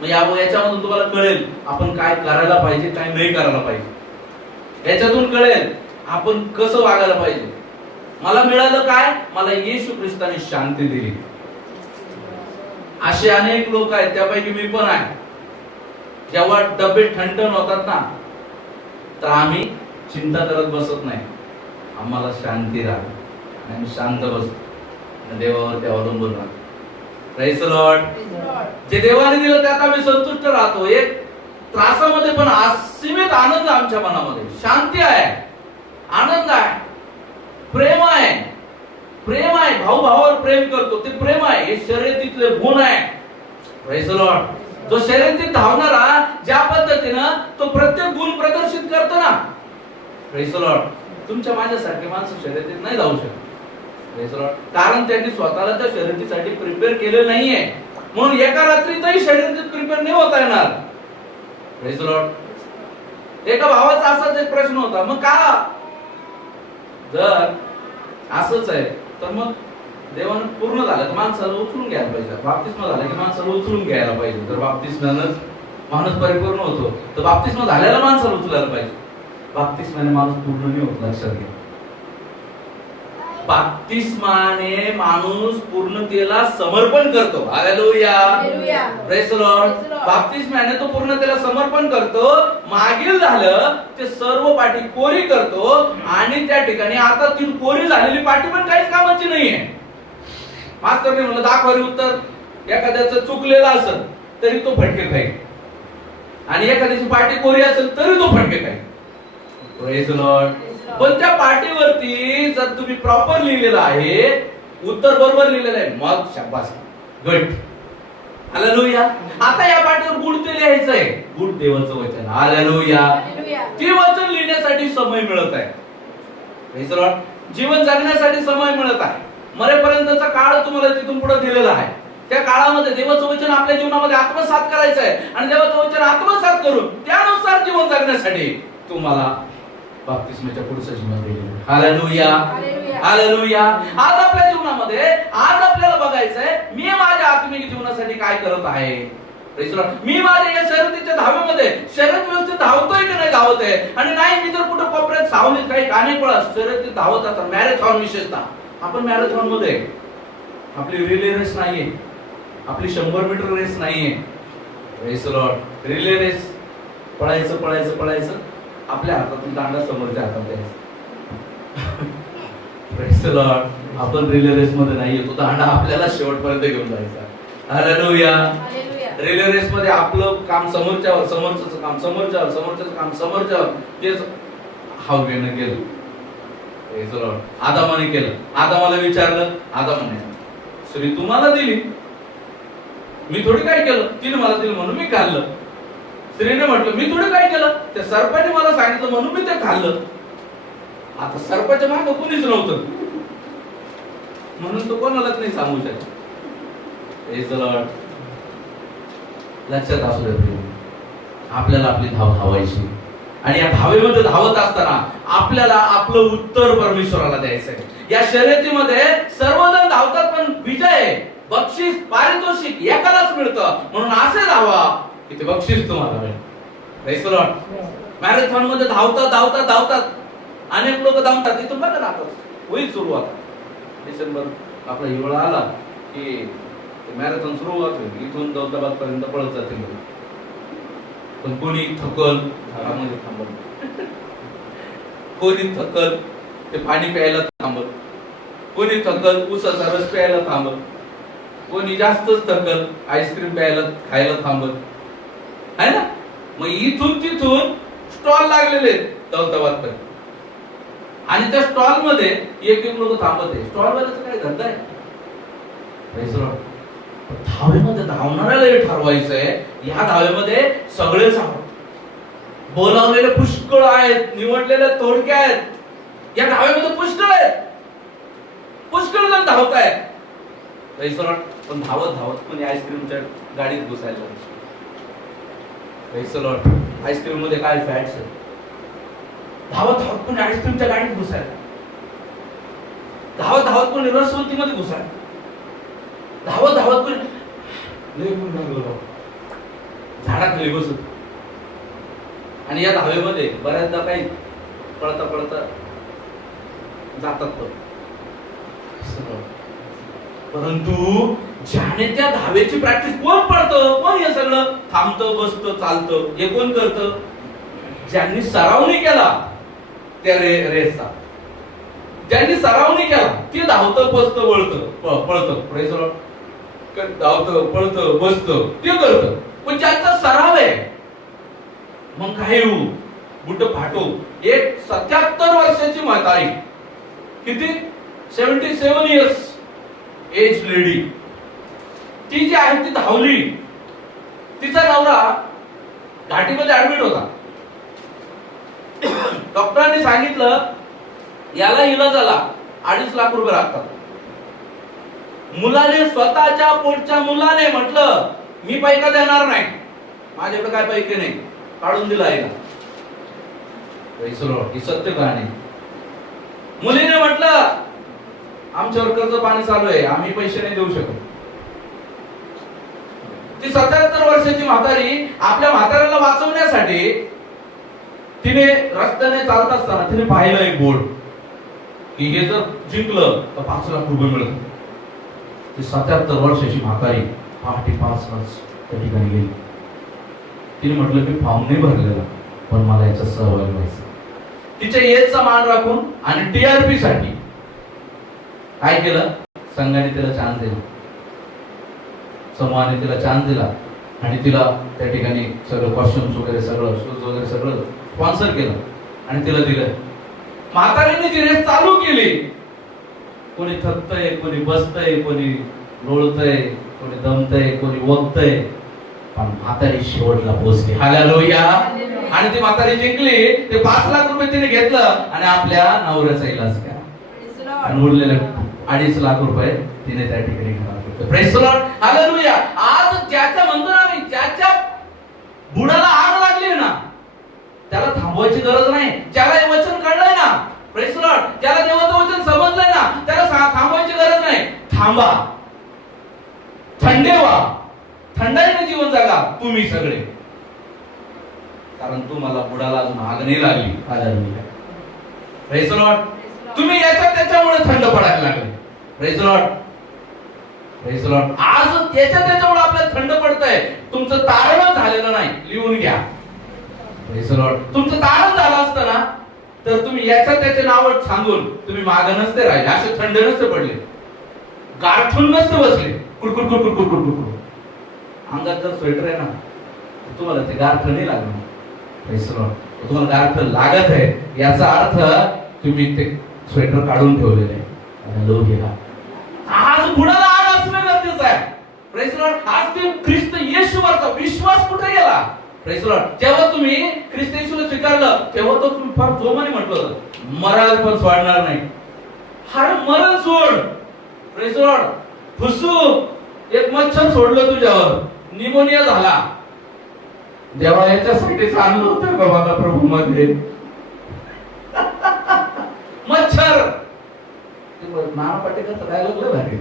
मग याच्यामधून तुम्हाला कळेल आपण काय करायला पाहिजे, काय नाही करायला पाहिजे. याच्यातून कळेल आपण कसं वागायला पाहिजे. मला मिळालं काय, मला येशू ख्रिस्ताने शांती दिली. असे अनेक लोक आहेत, त्यापैकी मी पण आहे. जेव्हा डबे ठणठण होतात ना, तर आम्ही चिंता करत बसत नाही, आम्हाला शांती राहते आणि आम्ही शांत बसतो, देवावरती अवलंबून राहतो. Praise the Lord. जे देवाने दिलं त्यात आम्ही संतुष्ट राहतो. एक त्रासामध्ये पण असीमित आनंद आमच्या मनामध्ये, शांती आहे, आनंद आहे, प्रेम आहे. प्रेम आहे, भाऊ भावावर प्रेम करतो, ते प्रेम आहे. हे शर्यतीतले गुण आहे. Praise the Lord. जो शर्यतीत धावणारा ज्या पद्धतीनं तो प्रत्येक गुण प्रदर्शित करतो ना, प्रेज द लॉर्ड, तुमच्या माझ्यासारखे माणसं शर्यतीत नाही जाऊ शकत. Praise the Lord. कारण त्यांनी स्वतःला त्या शर्यतीसाठी प्रिपेअर केलेलं नाहीये, म्हणून एका रात्रीतही शर्यतीत प्रिपेअर नाही होता येणार. Praise the Lord. एका भावाचा असाच एक प्रश्न होता, मग का जर असंच आहे तर मग देवानं पूर्ण झालं तर माणसाला उचलून घ्यायला पाहिजे. बाप्तिस्मा झाला की माणसाला उचलून घ्यायला पाहिजे. तर बाप्तिस्म्यानंच माणूस परिपूर्ण होतो, तर बाप्तिस्मा झालेला माणसाला उचलायला पाहिजे. बाप्तिस्माने माणूस पूर्ण नाही होत, लक्षात घ्या. बाप्तिस्माने माणूस पूर्णतेला समर्पण करतो. हालेलुया, प्रेज द लॉर्ड. बाप्तिस्माने तो पूर्णतेला समर्पण करतो. मागील झालं ते सर्व पाठी कोरी करतो आणि त्या ठिकाणी आता ती कोरी झालेली पाठी पण काहीच कामाची नाहीये. मास्तरने म्हणलं दाखवा रे उत्तर. एखाद्याचं चुकलेलं असेल तरी तो फटके खाईल आणि एखाद्याची पाठी कोरी असेल तरी तो फटके खाईल. Praise the Lord. पण त्या पाठीवरती जर तुम्ही प्रॉपर लिहिलेलं आहे, उत्तर बरोबर लिहिलेलं आहे, मग शाबास, गुड, हालेलुया. आता या पाठीवर गुड ते लिहायचं आहे, गुड देवाचं वचन, हालेलुया. ते वचन लिहिण्यासाठी समय मिळत आहे. Praise the Lord. जीवन जगण्यासाठी समय मिळत आहे. मरेपर्यंतचा काळ तुम्हाला तिथून पुढे दिलेला आहे. त्या काळामध्ये देवाचं वचन आपल्या जीवनामध्ये आत्मसात करायचं आहे आणि देवाचं वचन आत्मसात करून त्यानुसार जीवन जगण्यासाठी तुम्हाला बाप्तिस्माच्या पुढचं जीवन दिलेलं. Hallelujah, hallelujah. आज आपल्या जीवनामध्ये आज आपल्याला बघायचंय मी माझ्या आत्मिक जीवनासाठी काय करत आहे. मी माझ्या या शर्यतीच्या धावेमध्ये शर्यत व्यवस्थित धावतोय की नाही धावत आहे. आणि नाही मी जर कुठे कोपऱ्यात सावलीत काही अनेक वेळा शर्यतीत धावत असतात, मॅरेथॉन विशेषतः आपण मॅरेथॉन मध्ये आपली रिले रेस नाहीये, आपली 100 मीटर रेस नाहीये. Praise the Lord. Relay race पळायचं पळायचं पळायचं, आपल्या हातातून दांडा समोरच्या हातात द्यायचा. Praise the Lord. आपण रिले रेस मध्ये नाहीये, तो दांडा आपल्याला शेवटपर्यंत घेऊन जायचा. हालेलुया. रिले रेस मध्ये आपलं काम समोरच्यावर, समोरचं काम समोरच्यावर, समोरचं काम समोरच्यावर, तेच हवेनं केलं. Praise the Lord. आदामाने केलं. आदामाला विचारलं, आदामाने श्री तुम्हाला दिली, मी थोडी काय केलं, तिने मला दिलं म्हणून मी खाल्लं. स्त्रीने म्हटलं मी थोडं काय केलं, त्या सर्पाने मला सांगितलं म्हणून मी ते खाल्लं. आता सर्पाच्या मागे कोणीच नव्हतं म्हणून तो कोणालाच नाही सांगू शकत. Praise the Lord. लक्षात असू दे, आपल्याला आपली धाव धावायची. आणि या धावेमध्ये धावत असताना आपल्याला आपलं उत्तर परमेश्वराला द्यायचं आहे. या शर्यतीमध्ये सर्वजण धावतात पण विजय, बक्षीस, पारितोषिक एकालाच मिळतं. म्हणून असे धावा की ते बक्षीस तुम्हाला मिळेल. Praise the Lord. मॅरेथॉन मध्ये धावतात अनेक लोक धावतात. इथून बघा ना आता होईल सुरुवात. डिसेंबर आपला हिवाळा आला की मॅरेथॉन सुरुवात होईल. इथून दौलताबाद पर्यंत पळत जातील. पण कोणी थकल घरामध्ये थांबत, कोणी थकल ते पाणी प्यायला थांबत, कोणी थकल उसाचा रस प्यायला थांबत, कोणी जास्तच थकल आईस्क्रीम खायला थांबत आहे ना. मग इथून तिथून स्टॉल लागलेले दौलताबाद पर्यंत आणि त्या स्टॉल मध्ये एक लोक थांबत आहे. स्टॉल वाल्याचा काय धंदा आहे? धावेमध्ये धावणाऱ्याला ठरवायचंय. या धावेमध्ये सगळेच आहोत. बोलावलेले पुष्कळ आहेत, निवडलेले थोडके आहेत. या धावेमध्ये पुष्कळ जण धावत आहेत. पण धावत कोणी आईस्क्रीमच्या गाडीत घुसायला. आईस्क्रीम मध्ये काय फॅट्स आहे. धावत कोणी आईस्क्रीमच्या गाडीत घुसायला. धावत कोणी रसवंतीमध्ये घुसायला. धावत कोणी झाडाखाली बसत. आणि या धावेमध्ये बऱ्याचदा काही पळता जातात. परंतु ज्याने त्या धावेची प्रॅक्टिस कोण पडतं, कोण हे सगळं थांबतं, बसतं, चालतं, हे कोण करतं? ज्यांनी सराव नाही केला त्या रेसचा, ज्यांनी सराव नाही केला ते धावतं, बसतं, पळतं. Praise the Lord. धावतं, पळतं, बसतं, ते करतं. पण ज्यांचा सराव आहे मग काय होऊ बुट फाटो. एक 77 वर्षाची म्हातारी, किती 77 इयर्स एज लेडी, ती जी आहे ती धावली. तिचा नवरा घाटीमध्ये ऍडमिट होता. डॉक्टरांनी सांगितलं याला इलाजाला 2.5 लाख रुपये लागतात. मुलाने, स्वतःच्या पोटच्या मुलाने म्हटलं मी पैका देणार नाही, माझ्याकडे काय पैके नाही, काढून दिला आईला. ही सत्य कहाणी. मुलीने म्हटलं आमच्यावर कर्ज पाणी चालू आहे, आम्ही पैसे नाही देऊ शकत. ती 77 वर्षाची म्हातारी आपल्या म्हाताऱ्याला वाचवण्यासाठी तिने रस्त्याने चालत असताना तिने पाहिलं एक बोर्ड की हे जर जिंकलं तर 5 लाख रुपये मिळतात. ती 77 वर्षाची म्हातारी पहाटे 5 वाजता त्या ठिकाणी गेली. तिने म्हटलं की फॉर्म नाही भरलेला पण मला याच्यात सहभागी व्हायचं. तिच्या एजचा मान राखून आणि टीआरपी साठी काय केलं, संघाने तिला चान्स दिला, समूहाने तिला चान्स दिला आणि तिला त्या ठिकाणी सगळं कॉस्ट्युम्स वगैरे सगळं शूज वगैरे सगळं स्पॉन्सर केलं आणि तिला दिलं. म्हातारीने ती रेस चालू केली. कोणी थकतय, कोणी बसतय, कोणी लोळतय, कोणी दमतय, कोणी वगतय, पण म्हातारी शेवटला पोहोचली. हालेलुया. आणि ती म्हातारी जिंकली. ते 5 लाख रुपये तिने घेतलं आणि आपल्या नवऱ्याचा इलाज केला आणि उरलेले 2.5 लाख रुपये तिने त्या ठिकाणी घातले. Praise the Lord. हालेलुया. आज ज्याच्या म्हणतो आम्ही, ज्याच्या बुडाला आग लागली ना त्याला थांबवायची गरज नाही. ज्याला हे वचन कळलंय ना, प्रेज द लॉर्ड, ज्याला देवाचं वचन समजलंय ना त्याला थांबवायची गरज नाही. थांबा, थंडे व्हा, थंडाईने जीवन जगा तुम्ही सगळे, कारण तुम्हाला बुडाला अजून आग नाही लागली. हालेलुया. Praise the Lord. तुम्ही त्याच्यामुळे थंड पडायला लागले. Praise the Lord. Praise the Lord. आज त्याच्यामुळे आपल्याला थंड पडतंय. तुमचं तारण झालेलं नाही, लिहून घ्या. Praise the Lord. तुमचं तारण झालं असतं ना तर तुम्ही त्याचे नाव सांगून तुम्ही मागं नसते राहिले, असे थंड नसते पडले, गारठून नसते बसले, कुडकुड कुडकुड कुडकुड कुडकुड. अंगात जर स्वेटर आहे ना तुम्हाला ते गारठ नाही लागणार. Praise the Lord. तुम्हाला गारठ लागत आहे याचा अर्थ तुम्ही ते स्वेटर काढून ठेवलेले आहे. लोहिया. आज बुडाला आग असणं गरजेचं आहे. Praise the Lord. आज ते ख्रिस्त येशूवरचा विश्वास कुठे गेला? Praise the Lord. जेव्हा तुम्ही ख्रिस्त येशूला स्वीकारलं तेव्हा तो तुम्ही फार जोमाने म्हटलं मराल पण सोडणार नाही. हा मरण सोड. Praise the Lord. फुसू एक मच्छर सोडलं तुझ्यावर, निमोनिया झाला, देवा याच्यासाठीच आणलं होतं का मला प्रभू मध्ये. मच्छर नाना पाटेकरचा डायलॉग लय भारी,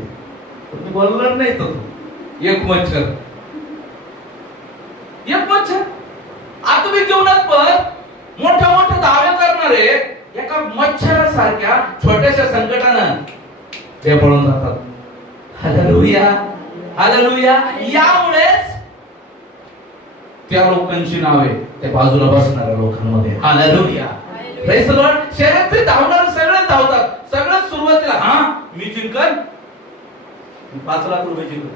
तुम्ही बोलणार नाही तो. एक मच्छर, एक मच्छर. आत्मिक जीवनात पण मोठ्या मोठ्या दावे करणारे एका मच्छरासारख्या छोट्याशा संकटानं ते पळून जातात. Hallelujah, hallelujah. यामुळेच त्या लोकांची नावे त्या बाजूला बसणाऱ्या लोकांमध्ये. Hallelujah, praise the Lord. शर्यत धावणारे सगळे धावतात. सगळ्यात सुरुवातीला मी जिंकन, 5 लाख रुपये जिंकन,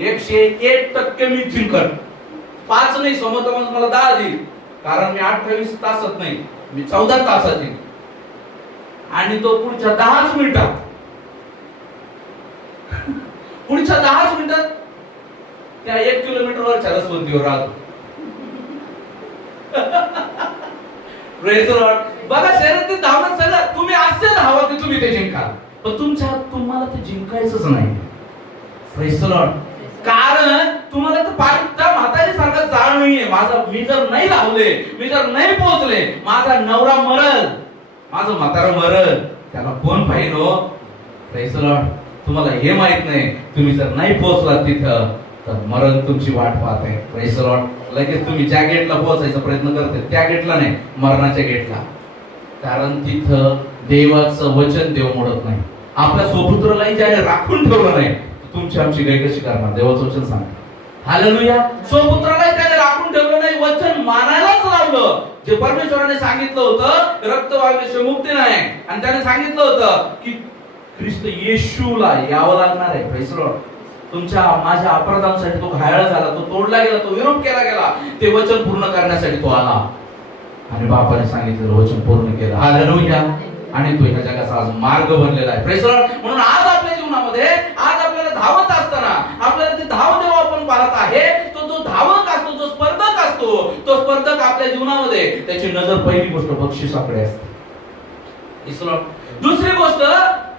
101% मी जिंकन. 5 नाही, समोरचा माणूस मला 10 देईल, कारण मी 28 तासात नाही, मी 14 तासात जिंक. आणि तो पुढच्या 10 मिनिटात, पुढच्या 10 मिनिटात त्या 1 किलोमीटरवरच्या रसवंतीवर राहतो. Praise the Lord. बघा, शर्यतीत धावणं सगळं तुम्ही असे धावा की तुम्ही ते जिंकाल, पण तुम्हाला ते जिंकायचंच नाही. Praise the Lord. कारण तुम्हाला तर पारिता म्हातारी सारखा जाळ नाहीये. मी जर नाही धावले, मी जर नाही पोहोचले, माझा नवरा मरल, माझं म्हातारं मरल, त्याला कोण पाहिजे हो. Praise the Lord. तुम्हाला हे माहित नाही, तुम्ही जर नाही पोहोचलात तिथं तर मरण तुमची वाट पाहत आहे. Praise the Lord. लगेच तुम्ही ज्या गेटला पोहोचायचा प्रयत्न करते त्या गेटला नाही, मरणाच्या गेटला. कारण तिथं देवाचं वचन देव मोडत नाही. आपल्या स्वपुत्रालाही ज्याने राखून ठेवलं नाही, तुमची आमची गाय कशी करणार. देवाचं वचन सांगा. हालेलुया. स्वपुत्रालाही त्याने राखून ठेवलं नाही, वचन मानायलाच लावलं. जे परमेश्वराने सांगितलं होतं रक्त वागण्याची मुक्ती नाही, आणि त्याने सांगितलं होतं की ख्रिस्त येशूला यावं लागणार आहे. Praise the Lord. तुमच्या माझ्या अपराधांसाठी तो घायल झाला, तो तोडला गेला, तो विरोध केला गेला. ते वचन पूर्ण करण्यासाठी तो आला, आणि बापाने सांगितलेलं वचन पूर्ण केलं. हालेलुया. आणि तो ह्या जगाचा आज मार्ग बनलेला आहे. Praise the Lord. म्हणून आज आपल्या जीवनामध्ये, आज आपल्याला धावत असताना आपल्याला ती धाव जेव्हा आपण पाहत आहे, तो जो धावक असतो, जो स्पर्धक असतो, तो स्पर्धक आपल्या जीवनामध्ये त्याची नजर पहिली गोष्ट बक्षिसाकडे असते. दुसरी गोष्ट,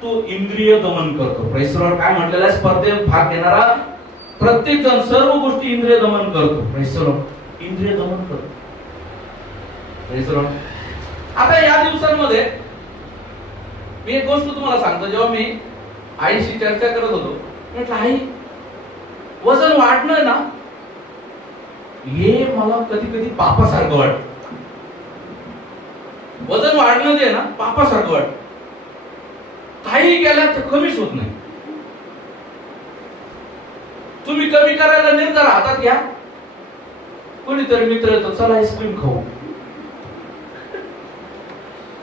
तो इंद्रिय दमन करतो. Praise the Lord. काय म्हटलेलं आहे, स्पर्धेत भाग घेणारा प्रत्येक जण सर्व गोष्टी इंद्रिय दमन करतो. Praise the Lord. इंद्रिय दमन करतो. Praise the Lord. आता या दिवसांमध्ये मी एक गोष्ट तुम्हाला सांगतो. जेव्हा मी आईशी चर्चा करत होतो, म्हटलं आई, वजन वाढणं ना, हे मला कधी कधी पापासारखं वाटतं. वजन वाढणं जे ना पापासारखं वाटतं. काही केलं तर कमीच होत नाही. तुम्ही कमी करायला निर्धार हातात घ्या, कोणीतरी मित्र येतो, चला आईस्क्रीम खाऊ.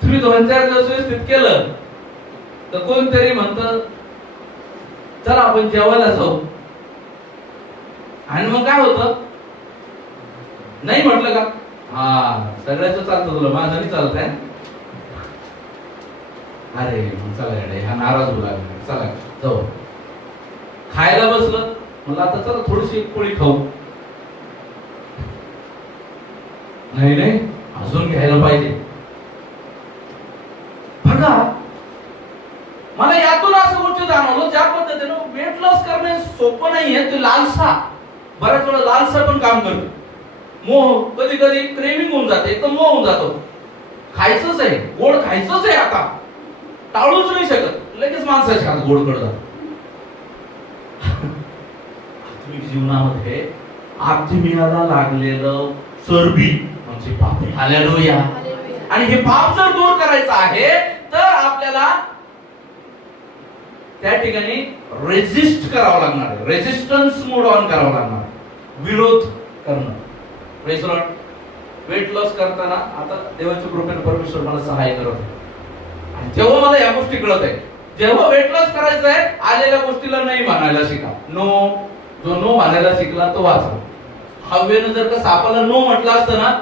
तुम्ही 2-4 दिवस व्यवस्थित केलं तर कोणतरी म्हणतं चला आपण जेवायला जाऊ. आणि मग काय होतं, नाही म्हटलं का, सगळ्याच चालतं, तुला माझं नाही चालत आहे. अरे चला रे, हा नाराज होऊ लागला, चला जाऊ. खायला बसलं, मला आता चला थोडीशी एक पोळी खाऊ. नाही नाही, अजून घ्यायला पाहिजे. बघा, मला यातून असं गोष्ट जाणवलं, ज्या पद्धतीनं वेट लॉस करणे सोपं नाहीये. ते लालसा, बऱ्याच वेळा लालसा पण काम करतो. मोह, कधी कधी क्रेविंग होऊन जाते, एकदम मोह होऊन जातो. खायचंच आहे, गोड खायचंच आहे, आता टाळूच नाही शकत. लगेच माणसाच्या हात गोड करतात. आत्मिक जीवनामध्ये आत्म्याला लागलेलं चरबी म्हणजे पाप आहे. हालेलुया. आणि हे पाप जर दूर करायचं आहे तर आपल्याला त्या ठिकाणी रेजिस्ट करावं लागणार आहे. रेजिस्टन्स मोड ऑन करावं लागणार, विरोध करणं. Praise the Lord. Weight loss करताना आता देवाच्या कृपेने परमेश्वर मला सहाय्य करत आहे. आणि तेव्हा मला या गोष्टी कळत आहे, जेव्हा वेट लॉस करायचं आहे, आलेल्या गोष्टीला नाही मानायला शिका. नो, जो नो मानायला शिकला तो वाचला. हवेनं जर का सापाला नो म्हटलं असतं ना,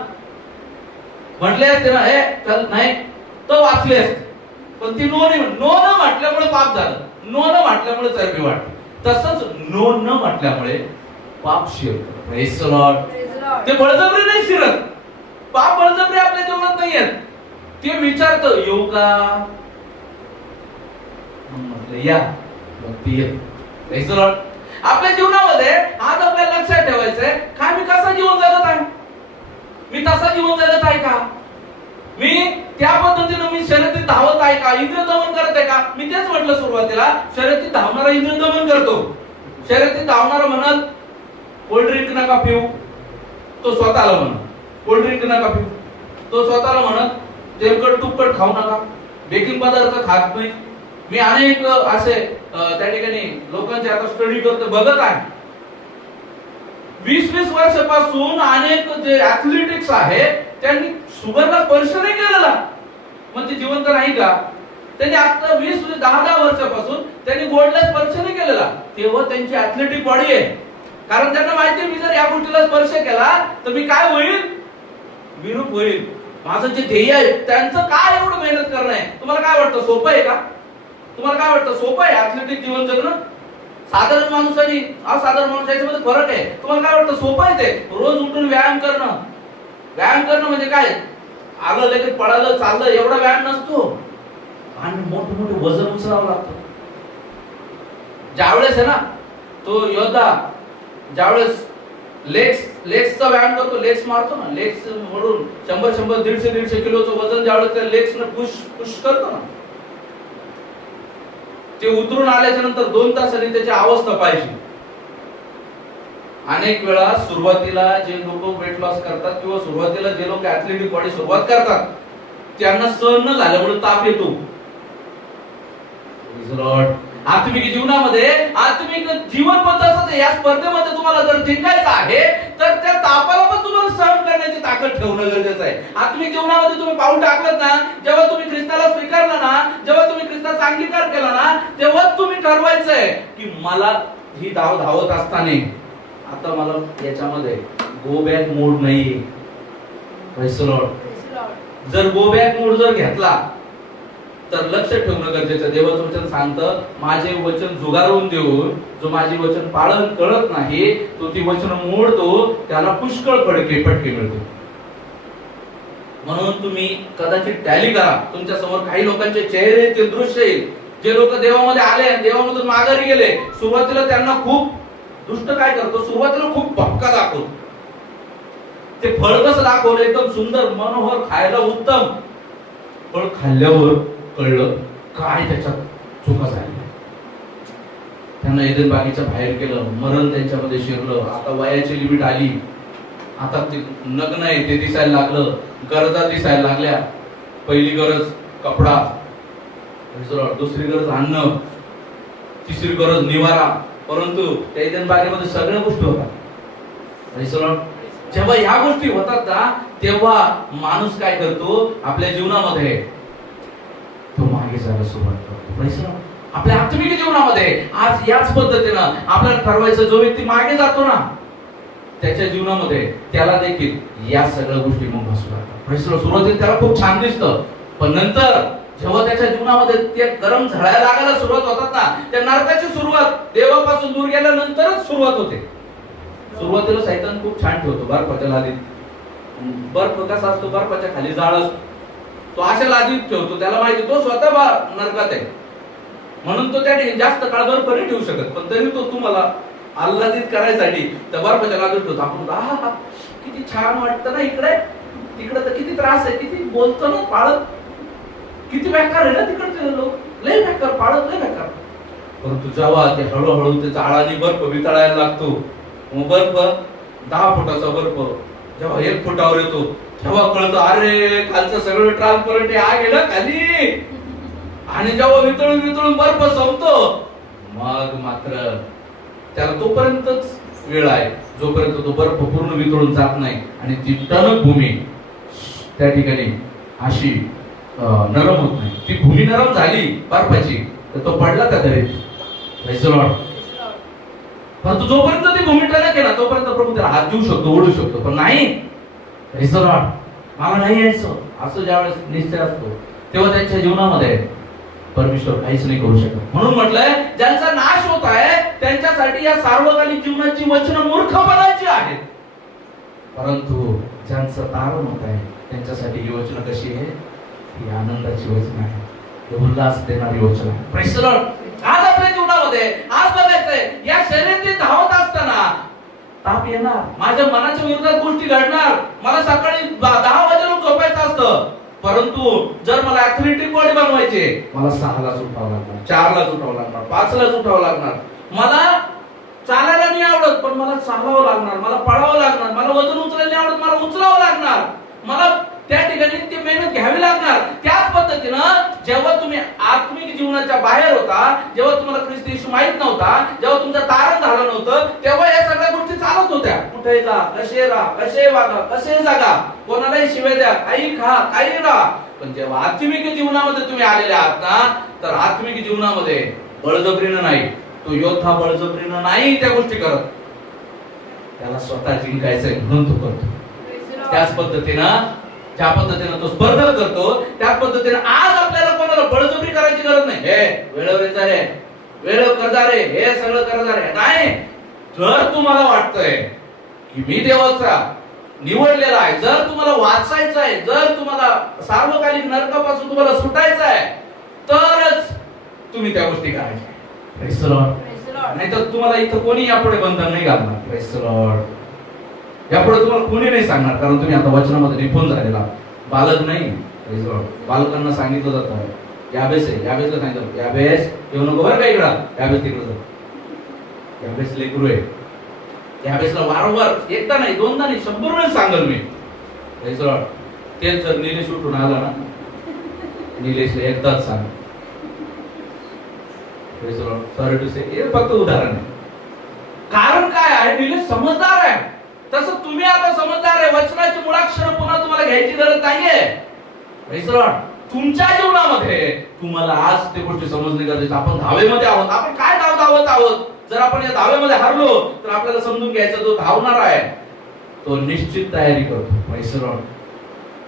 म्हटले असते ना, हे चल नाही, तो वाचले असते. पण ती नो नाही, नो न म्हटल्यामुळे पाप झालं, नो न म्हटल्यामुळे चरबी वाढते. तसंच नो न म्हटल्यामुळे पाप शिरतं. Praise the Lord. ते बळजबरी नाही शिरत. पाप बळजबरी आपल्या जीवनात नाही आहेत. ते विचारतं येऊ का, म्हटलं या, मग ती येत. Praise the Lord. आपल्या जीवनामध्ये आज आपल्याला लक्षात ठेवायचंय, काय मी कसं जीवन जगत आहे. तसा जीवन जगत आहे का? मी त्या पद्धतीनं मी शर्यतीत धावत आहे का? इंद्रिय दमन करत आहे का? मी तेच म्हटलं सुरुवातीला, शर्यतीत धावणारा इंद्रिय दमन करतो. शर्यतीत धावणारा म्हणत कोल्ड ड्रिंक नका पिऊ, तो स्वतःला म्हणत. कोल्ड ड्रिंक नका पिऊ, तो स्वतःला म्हणत. तेलकट तुपकट खाऊ नका, बेकिंग पदार्थ खात नाही. मी अनेक असे त्या ठिकाणी लोकांचे आता स्टडी करतो, बघत आहे. 20-20 वर्षापासून अनेक जे ऍथलेटिक्स आहे त्यांनी शुगरला स्पर्श नाही केलेला, मग ते जिवंत नाही का? त्यांनी आता 10 वर्षापासून त्यांनी गोल्डला स्पर्श नाही केलेला, तेव्हा त्यांची ऍथलेटिक बॉडी आहे. कारण त्यांना माहिती मी जर या गोष्टीला स्पर्श केला तर मी काय होईल? विरूप होईल. माझं जे ध्येय आहे त्यांचं काय एवढं मेहनत करणं आहे. तुम्हाला काय वाटतं सोपं आहे का? तुम्हाला काय वाटतं सोपं आहे ऍथलेटिक जीवन जगणं? साधारण माणूस आणि असाधारण माणूस याच्यामध्ये फरक आहे. तुम्हाला काय वाटतं सोपं आहे ते? रोज उठून व्यायाम करणं. व्यायाम करणं म्हणजे काय? आलं लगेच पळालं चाललं एवढा व्यायाम नसतो. आणि मोठं मोठं वजन उचलावं लागतं. ज्यावेळेस आहे ना तो योद्धा ज्यावेळेस लेग्सचा व्यायाम करतो, लेग्स मारतो ना, लेग्स म्हणून 100 150 किलोचं वजन ज्यावेळेस त्या लेग्सने पुश करतो ना, ते उतरून आल्याच्या नंतर 2 तासांनी त्याची अवस्था पाहिजे. अनेक वेळा सुरुवातीला जे लोक वेट लॉस करतात किंवा सुरुवातीला जे लोक ऍथलेटिक बॉडी सुरुवात करतात त्यांना सहन न झाल्यामुळे ताप येतो. आत्मिक जीवनामध्ये आत्मिक जीवन पण तसंच आहे. या स्पर्धेमध्ये तुम्हाला जर जिंकायचं आहे तर त्या तापाला पण तुम्हाला सहन करण्याची ताकद ठेवणं गरजेचं आहे. आत्मिक जीवनामध्ये तुम्ही पाऊल टाकलं ना, जेव्हा तुम्ही ख्रिस्ताला स्वीकारलं ना, जेव्हा तुम्ही ख्रिस्ताचा अंगीकार केला ना, तेव्हा तुम्ही ठरवायचंय की मला ही धावत असताना आता मला याच्यामध्ये गो बॅक मोड नाहीये. Praise the Lord. जर गो बॅक मोड जर घेतला तर लक्ष ठेवणं गरजेचं. देवाचं वचन सांगतं, माझे वचन जुगारून देऊन जो माझे वचन पालन करत नाही तो ती वचन मोडतो, त्याला पुष्कळ फटके मिळतो. म्हणून तुम्ही कदाचित टॅली करा. तुमच्या समोर काही लोकांचे चेहरे ते दृश्य येईल, जे लोक देवामध्ये आले आणि देवामधून माघारी गेले. सुरुवातीला त्यांना खूप दुष्ट काय करतो, सुरुवातीला खूप भपका दाखवतो. ते फळ कसं दाखवलं, एकदम सुंदर मनोहर खायला उत्तम. फळ खाल्ल्यावर कळलं काय त्याच्यात चुका झाल्या. त्यांना एदन बागेच्या बाहेर केलं, मरण त्यांच्यामध्ये शिरलं. आता वयाची लिमिट आली, आता ते नग्न आहे ते दिसायला लागलं, गरजा दिसायला लागल्या. पहिली गरज कपडा, दुसरी गरज अन्न, तिसरी गरज निवारा. परंतु त्या एदन बागेमध्ये सगळ्या गोष्टी होतात. जेव्हा ह्या गोष्टी होतात ना, तेव्हा माणूस काय करतो आपल्या जीवनामध्ये, तो मागे जायला सुरुवात करतो. आपल्या आत्मिक जीवनामध्ये आज याच पद्धतीनं आपल्याला ठरवायचं, जो व्यक्ती मागे जातो ना त्याच्या जीवनामध्ये त्याला देखील या सगळ्या गोष्टी मग बसू लागतात. सुरुवातीला त्याला खूप छान दिसतं, पण नंतर जेव्हा त्याच्या जीवनामध्ये ते गरम झळायला लागायला सुरुवात होतात ना, त्या नरकाची सुरुवात देवापासून दूर गेल्यानंतरच सुरुवात होते. सुरुवातीला सैतान खूप छान ठेवतो बर्फाच्या लादीत. बर्फ कसा असतो, बर्फाच्या खाली जाळ असतो, तो अशा लादीत ठेवतो. त्याला माहिती तो स्वतः नरकात आहे, म्हणून तो त्या ठिकाणी जास्त काळ बर्फ नाही ठेवू शकत. पण तरी तो तुम्हाला आल्हादित करायसाठी त्या बर्फाच्या लादीत ठेवतो. आपण किती छान वाटतं ना, इकडे तिकडे तर किती त्रास आहे, किती बोलतो ना, पाळत किती बेकार आहे ना तिकडचे लोक, लय बेकार, पाळत लय बेकार. परंतु जेव्हा ते हळूहळू ते जाळाने बर्फ वितळायला लागतो, मग बर्फ 10 फुटाचा बर्फ जेव्हा 1 फुटावर येतो, तेव्हा कळतं अरे खालचं सगळं ट्रान्सपरंट आ गेलं खाली. आणि जेव्हा वितळून बर्फ संपतो, मग मात्र त्याला तोपर्यंतच वेळ आहे जोपर्यंत तो बर्फ पूर्ण वितळून जात नाही आणि ती टणक भूमी त्या ठिकाणी अशी नरम होत नाही. ती भूमी नरम झाली बर्फाची तर तो पडला त्या दरीत. Praise the Lord. परंतु जोपर्यंत ती भूमी टणक आहे ना, तोपर्यंत प्रभू त्याला हात देऊ शकतो, ओढू शकतो. पण नाही, प्रेज द लॉर्ड, मला नाही यायचं असं ज्यावेळेस निश्चय असतो, तेव्हा त्यांच्या जीवनामध्ये परमेश्वर काहीच नाही करू शकत. म्हणून म्हटलंय, ज्यांचा नाश होत आहे त्यांच्यासाठी या सार्वकालिक जीवनाची वचनं मूर्खपणाची आहेत, परंतु ज्यांचं तारण होत आहे त्यांच्यासाठी ही वचनं कशी आहे? ही आनंदाची वचन आहे, ही उल्हास देणारी वचन आहे. Praise the Lord. आज आपल्या जीवनामध्ये आज बघायचंय, या शर्यतीत धावत असताना ताप येणार, माझ्या मनाच्या विरोधात गोष्टी घडणार, मला सकाळी 10 वाजेला झोपायचं असतं, परंतु जर मला ऍथलेटिक बॉडी बनवायचे, मला 6लाच उठावं लागणार, 4लाच उठावं लागणार, 5लाच उठावं लागणार. मला चालायला नाही आवडत पण मला चालावं लागणार, मला पळावं लागणार, मला वजन उचलायला नाही आवडत, मला उचलावं लागणार, मला त्या ठिकाणी ती मेहनत घ्यावी लागणार. त्याच पद्धतीनं जेव्हा तुम्ही आत्मिक जीवनाच्या बाहेर होता, जेव्हा तुम्हाला ख्रिस्त येशू माहित नव्हता, जेव्हा तुमचं तारण झालं नव्हतं, तेव्हा या सगळ्या गोष्टी चालत होत्या. कुठे जा, कसे राहा, कसे वागा, कसे जागा, कोणालाही शिवाय द्या, काही खा, काही राहा. पण जेव्हा आत्मिक जीवनामध्ये तुम्ही आलेले आहात ना, तर आत्मिक जीवनामध्ये बळजबरीनं नाही, तो योद्धा बळजबरीनं नाही त्या गोष्टी करत, त्याला स्वतः जिंकायचंय म्हणून तो करतो. त्याच पद्धतीनं ज्या पद्धतीनं तो स्पर्धा करतो, त्याच पद्धतीनं आज आपल्याला कोणाला बळजबरी करायची गरज नाही. हे वेळेवर जा रे, वेळेवर कर जा रे, हे सगळं कर जा रे, नाही. जर तुम्हाला वाटतंय की मी देवाचा निवडलेला आहे, जर तुम्हाला वाचायचं आहे, जर तुम्हाला सार्वकालिक नरकापासून तुम्हाला सुटायचं आहे, तरच तुम्ही त्या गोष्टी करायच्या. Praise the Lord. नाहीतर तुम्हाला इथं कोणी यापुढे बंधन नाही घालणार. Praise the Lord. यापुढे तुम्हाला कोणी नाही सांगणार, कारण तुम्ही आता वचनामध्ये निपुण झालेला बालक नाही. Praise the Lord. बालकांना सांगितलं जातं, याबेस आहे, याबेसला सांगितलं, याबेस येऊ नको बरं का इकडं, याबेस तिकडं जा, याबेस लेकरू आहे, याबेसला वारंवार एकदा नाही, दोनदा नाही, 100 वेळेस सांगेल मी. Praise the Lord. तेच जर निलेश उठून आला ना, निलेशला एकदाच सांग. Praise the Lord. Sorry to say, हे फक्त उदाहरण आहे. कारण काय आहे, निलेश समजदार आहे, तसं तुम्ही आता समजदार आहे. वचनाची मुळाक्षर पुन्हा तुम्हाला घ्यायची गरज नाहीये. Praise the Lord. तुमच्या जीवनामध्ये तुम्हाला आज ते गोष्टी समजणे गरजेचं. आपण धावेमध्ये आहोत, आपण काय धावत आहोत. जर आपण या धावेमध्ये हरलो तर आपल्याला समजून घ्यायचं, जो धावणार आहे तो निश्चित तयारी करतो. Praise the Lord.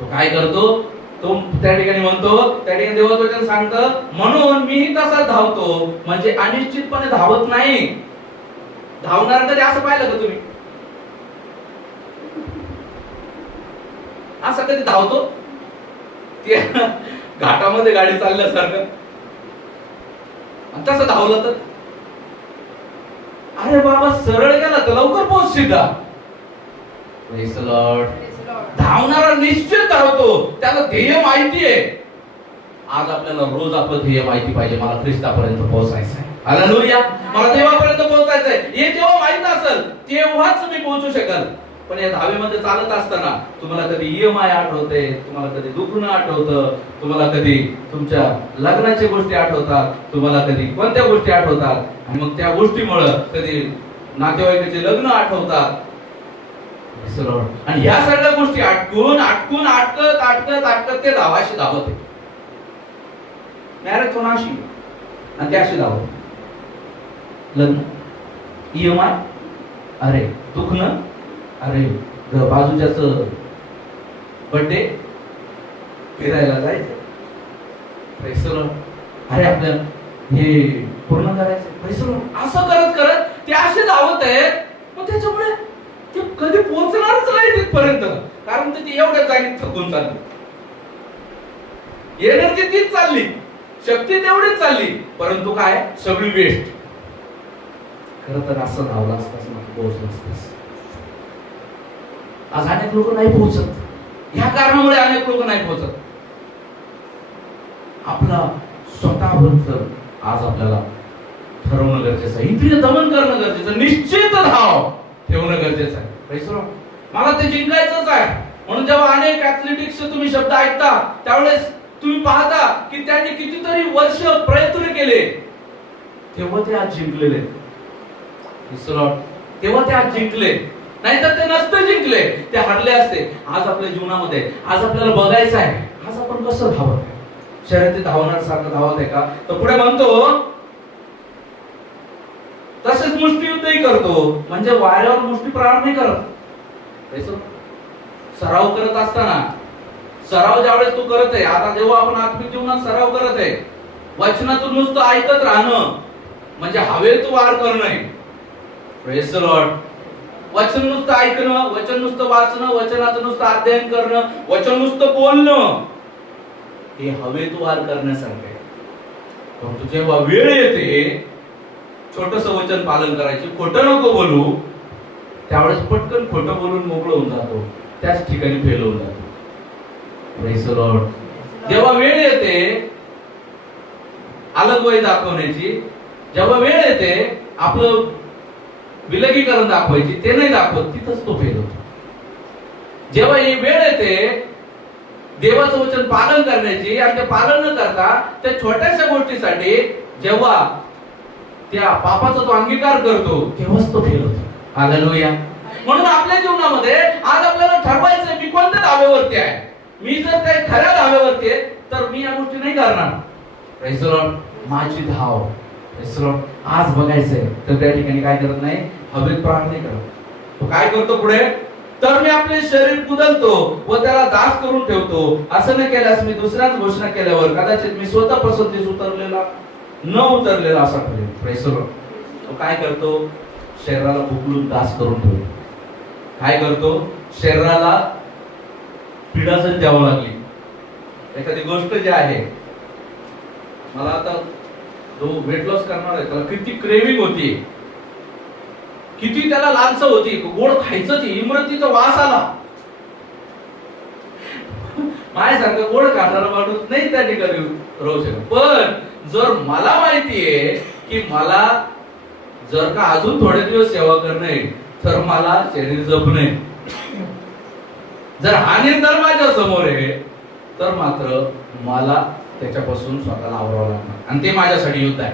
तो काय करतो, तो त्या ठिकाणी म्हणतो, त्या ठिकाणी देवाचं वचन सांगतं, म्हणून मी तसा धावतो, म्हणजे अनिश्चितपणे धावत नाही. धावणार तरी असं पाहिलं का तुम्ही, असं कधी धावतो ते घाटामध्ये गाडी चालल्यासारखं, तसं धावलं तर अरे बाबा सरळ गेला तर लवकर पोहोचशील का. Praise the Lord. धावणारा निश्चित धावतो, त्याला ध्येय माहिती आहे. आज आपल्याला रोज आपलं ध्येय माहिती पाहिजे, मला ख्रिस्तापर्यंत पोहोचायचं आहे. हालेलुया. मला देवापर्यंत पोहोचायचं आहे, हे जेव्हा माहित असेल तेव्हाच मी पोहोचू शकाल. पण या धावेमध्ये चालत असताना तुम्हाला कधी EMI आठवते, तुम्हाला कधी दुखणं आठवतं, तुम्हाला कधी तुमच्या लग्नाच्या गोष्टी आठवतात, तुम्हाला कधी कोणत्या गोष्टी आठवतात, आणि मग त्या गोष्टीमुळे कधी नातेवाईकाचे लग्न आठवतात. आणि ह्या सगळ्या गोष्टी आटकत ते धावाशी धावत आहे. मॅरेथॉन अशी आणि त्याशी धावत. लग्न, EMI, अरे दुखणं, अरे बाजूच्याच बर्थडे, फिरायला जायचं, पैसे, अरे आपल्याला हे पूर्ण करायचं, पैसे, असं करत करत ते असे धावत आहेत. मग त्याच्यामुळे ते कधी पोहोचणारच नाही तिथपर्यंत, कारण ते एवढ्या जागी थकून चालली, एनर्जी तीच चालली, शक्ती तेवढीच चालली, परंतु काय सगळी वेस्ट. खरं तर असं धावलं असतास ना पोहोचलं असतास. आज अनेक लोक नाही पोहोचत, ह्या कारणामुळे अनेक लोक नाही पोहोचत. आपला स्वतःबद्दल आज आपल्याला ठरवणं गरजेचं आहे, इंद्रिय दमन करणं गरजेचं, निश्चित धाव ठेवणं गरजेचं आहे. मला ते जिंकायचंच आहे. म्हणून जेव्हा अनेक ऍथलेटिक्सचे तुम्ही शब्द ऐकता त्यावेळेस तुम्ही पाहता की त्यांनी कितीतरी वर्ष प्रयत्न केले, तेव्हा ते आज जिंकलेले. तेव्हा ते आज जिंकले, नाहीतर ते नसते जिंकले, ते हरले असते. आज आपल्या जीवनामध्ये आज आपल्याला बघायचं आहे, आज आपण कसं धावत आहे. शर्यती धावणार सारखं धावत आहे का. तर पुढे म्हणतो तसेच मुष्टियुद्धही करतो, म्हणजे वाऱ्यावर मुष्टी प्रहार नाही करत. सराव करत असताना, सराव ज्यावेळेस तू करत आहे, आता जेव्हा आपण आत्मिक जीवनात सराव करत आहे, वचनातून नुसतं ऐकत राहणं म्हणजे हवेत वार करणं. Praise the Lord. वचन नुसतं ऐकणं, वचन नुसतं वाचणं, वचनाचं नुसतं अध्ययन करणं, वचन नुसतं बोलणं, हे हवेत वार करण्यासारखं आहे. परंतु जेव्हा वेळ येते छोटस वचन पालन करायचे, खोटं नको बोलू, त्यावेळेस पटकन खोटं बोलून मोकळं होऊन जातो, त्याच ठिकाणी फेल होऊन जातो. Praise the Lord. जेव्हा वेळ येते अलग वय दाखवण्याची, जेव्हा वेळ येते आपलं विलगीकरण दाखवायची, ते नाही दाखवत, तिथंच तो फेल होतो. जेव्हा ही वेळ येते देवाचं वचन पालन करण्याची आणि ते पालन न करता त्या छोट्याशा गोष्टीसाठी जेव्हा त्या पापाचा तो अंगीकार करतो, तेव्हाच तो फेल होतो. हालेलुया. म्हणून आपल्या जीवनामध्ये आज आपल्याला ठरवायचं मी कोणत्या धाब्यावरती आहे. मी जर त्या खऱ्या धाब्यावरती आहे तर मी या गोष्टी नाही करणार. Praise the Lord. माझी धाव Praise the Lord. आज बघायचंय तर त्या ठिकाणी काय करत नाही, हवेत प्राण नाही करत. तो काय करतो पुढे, तर मी आपले शरीर कुदलतो व त्याला दास करून ठेवतो. असं न केल्यास मी दुसऱ्याच घोषणा केल्यावर कदाचित मी स्वतः पसंतीस उतरलेला न उतरलेला असा ठरेल. Praise the Lord. तो काय करतो, शरीराला बुकलून दास करून ठेवतो. काय करतो, शरीराला पीडा जर द्यावं लागली, एखादी गोष्ट जी आहे, मला आता जो वेट लॉस करणार आहे त्याला किती क्रेविंग होती, किती त्याला लालच होती, गोड खायचं, इमरतीचा वास आला. माझ्यासारखं गोड खाणारा माणूस नाही त्या ठिकाणी राहू शकत. पण जर मला माहितीये की मला जर का अजून थोडे दिवस सेवा करणे तर मला शरीर जपणे, जर हा निर्धार माझ्या समोर आहे तर मात्र मला त्याच्यापासून स्वतःला आवरावं लागणार, आणि ते माझ्यासाठी युद्ध आहे.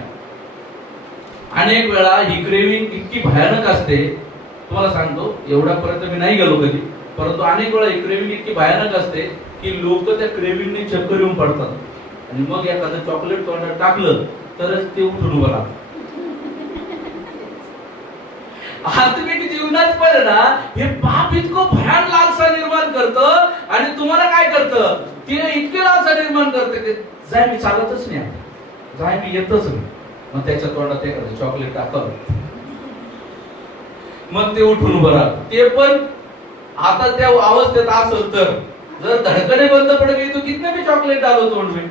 अनेक वेळा ही क्रेविंग इतकी भयानक असते, तुम्हाला सांगतो, एवढ्यापर्यंत मी नाही गेलो कधी, परंतु अनेक वेळा ही क्रेविंग इतकी भयानक असते की लोक त्या क्रेविंगने चक्कर येऊन पडतात, आणि मग एखादं चॉकलेट तोंडात टाकलं तरच ते उठून उभं राहतं. आत्मिक जीवनात पण ना हे पाप इतकं भयान लालसा निर्माण करतं, आणि तुम्हाला काय करतं, ते इतके लालसा निर्माण करते की जाय मी चालतच नाही, जाय मी येतच नाही. मग त्याच्या तोंडात एखादं चॉकलेट टाकलं, मग ते उठून उभं राहतं. ते पण आता त्या अवस्थेत असेल तर जर धडकने बंद पड गई तो कितने भी चॉकलेट डालो तोंड में,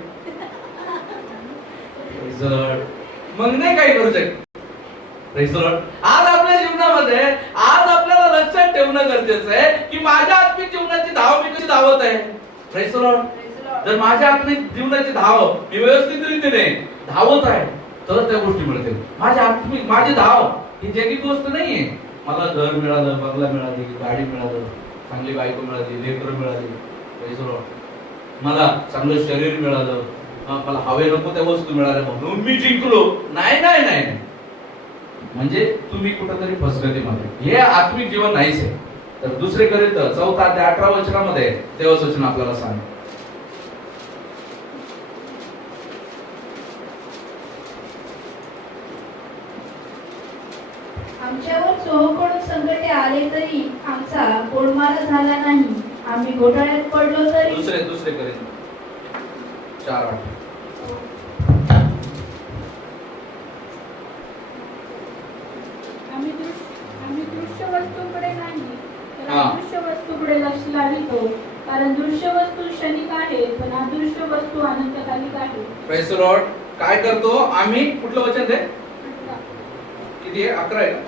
मग नाही काय करू शकत. आज आपल्या जीवनामध्ये आज आपल्याला लक्षात ठेवणं गरजेचं आहे की माझ्या आत्मिक जीवनाची धाव मी कशी धावत आहे. Praise the Lord. जर माझ्या आत्मिक जीवनाची धाव मी व्यवस्थित रीतीने धावत आहे तर त्या गोष्टी मिळतील. माझी धाव ही जगी गोष्ट नाहीये. मला घर मिळालं, बंगला मिळाली, गाडी मिळालं, चांगली बायको मिळाली, लेकरं मिळाली, Praise the Lord. मला चांगलं शरीर मिळालं, मला हवे नको त्या वस्तू मिळाल्या म्हणून मी जिंकलो. नाही नाही नाही, म्हणजे तुम्ही कुठेतरी फसगतीमध्ये, हे आत्मिक जीवन नाहीच आहे. तर दुसरे करीत 4 ते 18 वचनामध्ये देवाचं वचन आपल्याला सांग. आमच्यावर चोहोकडून संकटे आले तरी आमचा कोडमारा झाला नाही. आम्ही घोटाळ्यात पडलो तरी. दुसरे करीत 4:8. आम्ही दृश्य वस्तूकडे नाही तर अदृश्य वस्तूकडे लक्ष लावितो, कारण दृश्य वस्तू क्षणिक आहे पण अदृश्य वस्तू अनंतकालिक आहे. Praise the Lord. काय करतो आम्ही, कुठलं वचन ते किती आहे, 11 आहे का?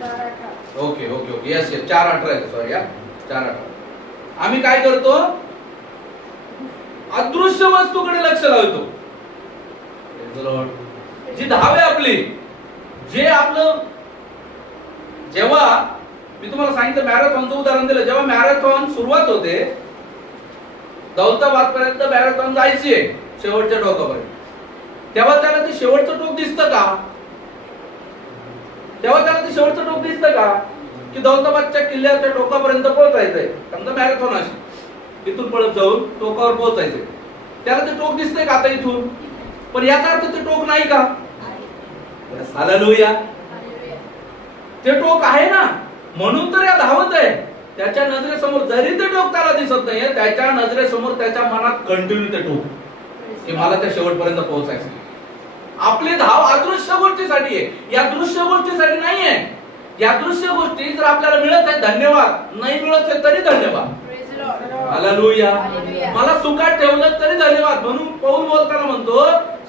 4:8. Okay okay okay, yes yes, 4:18 आहे, सॉरी या 4:18. आम्ही काय करतो, अदृश्य वस्तूकडे लक्ष लावतो. Praise the Lord. जी धाव आहे आपली, जे आपलं, जेव्हा मी तुम्हाला सांगितलं मॅरेथॉनचं उदाहरण दिलं, जेव्हा मॅरेथॉन सुरुवात होते, दौलताबाद पर्यंत मॅरेथॉन जायची आहे शेवटच्या टोकापर्यंत, तेव्हा त्याला ते शेवटचं टोक दिसतं का? तेव्हा त्याला ते शेवटचं टोक दिसतं का की दौलताबादच्या किल्ल्याच्या टोकापर्यंत पोहोचायचंय, समजा मॅरेथॉन अशी इथून पळत जाऊन टोकावर पोहोचायचंय, त्याला ते टोक दिसतंय का आता इथून? पण याचा अर्थ ते टोक नाही का? हालेलुया. ते टोक आहे ना, म्हणून तर या धावत आहे. त्याच्या नजरेसमोर जरी ते टोक त्याला दिसत नाहीये, त्याच्या नजरेसमोर त्याच्या मनात कंटिन्यू ते टोक की मला त्या शेवटपर्यंत पोहोचायचं. आपली धाव अदृश्य गोष्टीसाठी आहे, या दृश्य गोष्टीसाठी नाहीये. या दृश्य गोष्टी जर आपल्याला मिळत आहे धन्यवाद, नाही मिळत आहे तरी धन्यवाद. हालेलुया. मला सुखात ठेवलं तरी धन्यवाद. म्हणून पौल बोलताना म्हणतो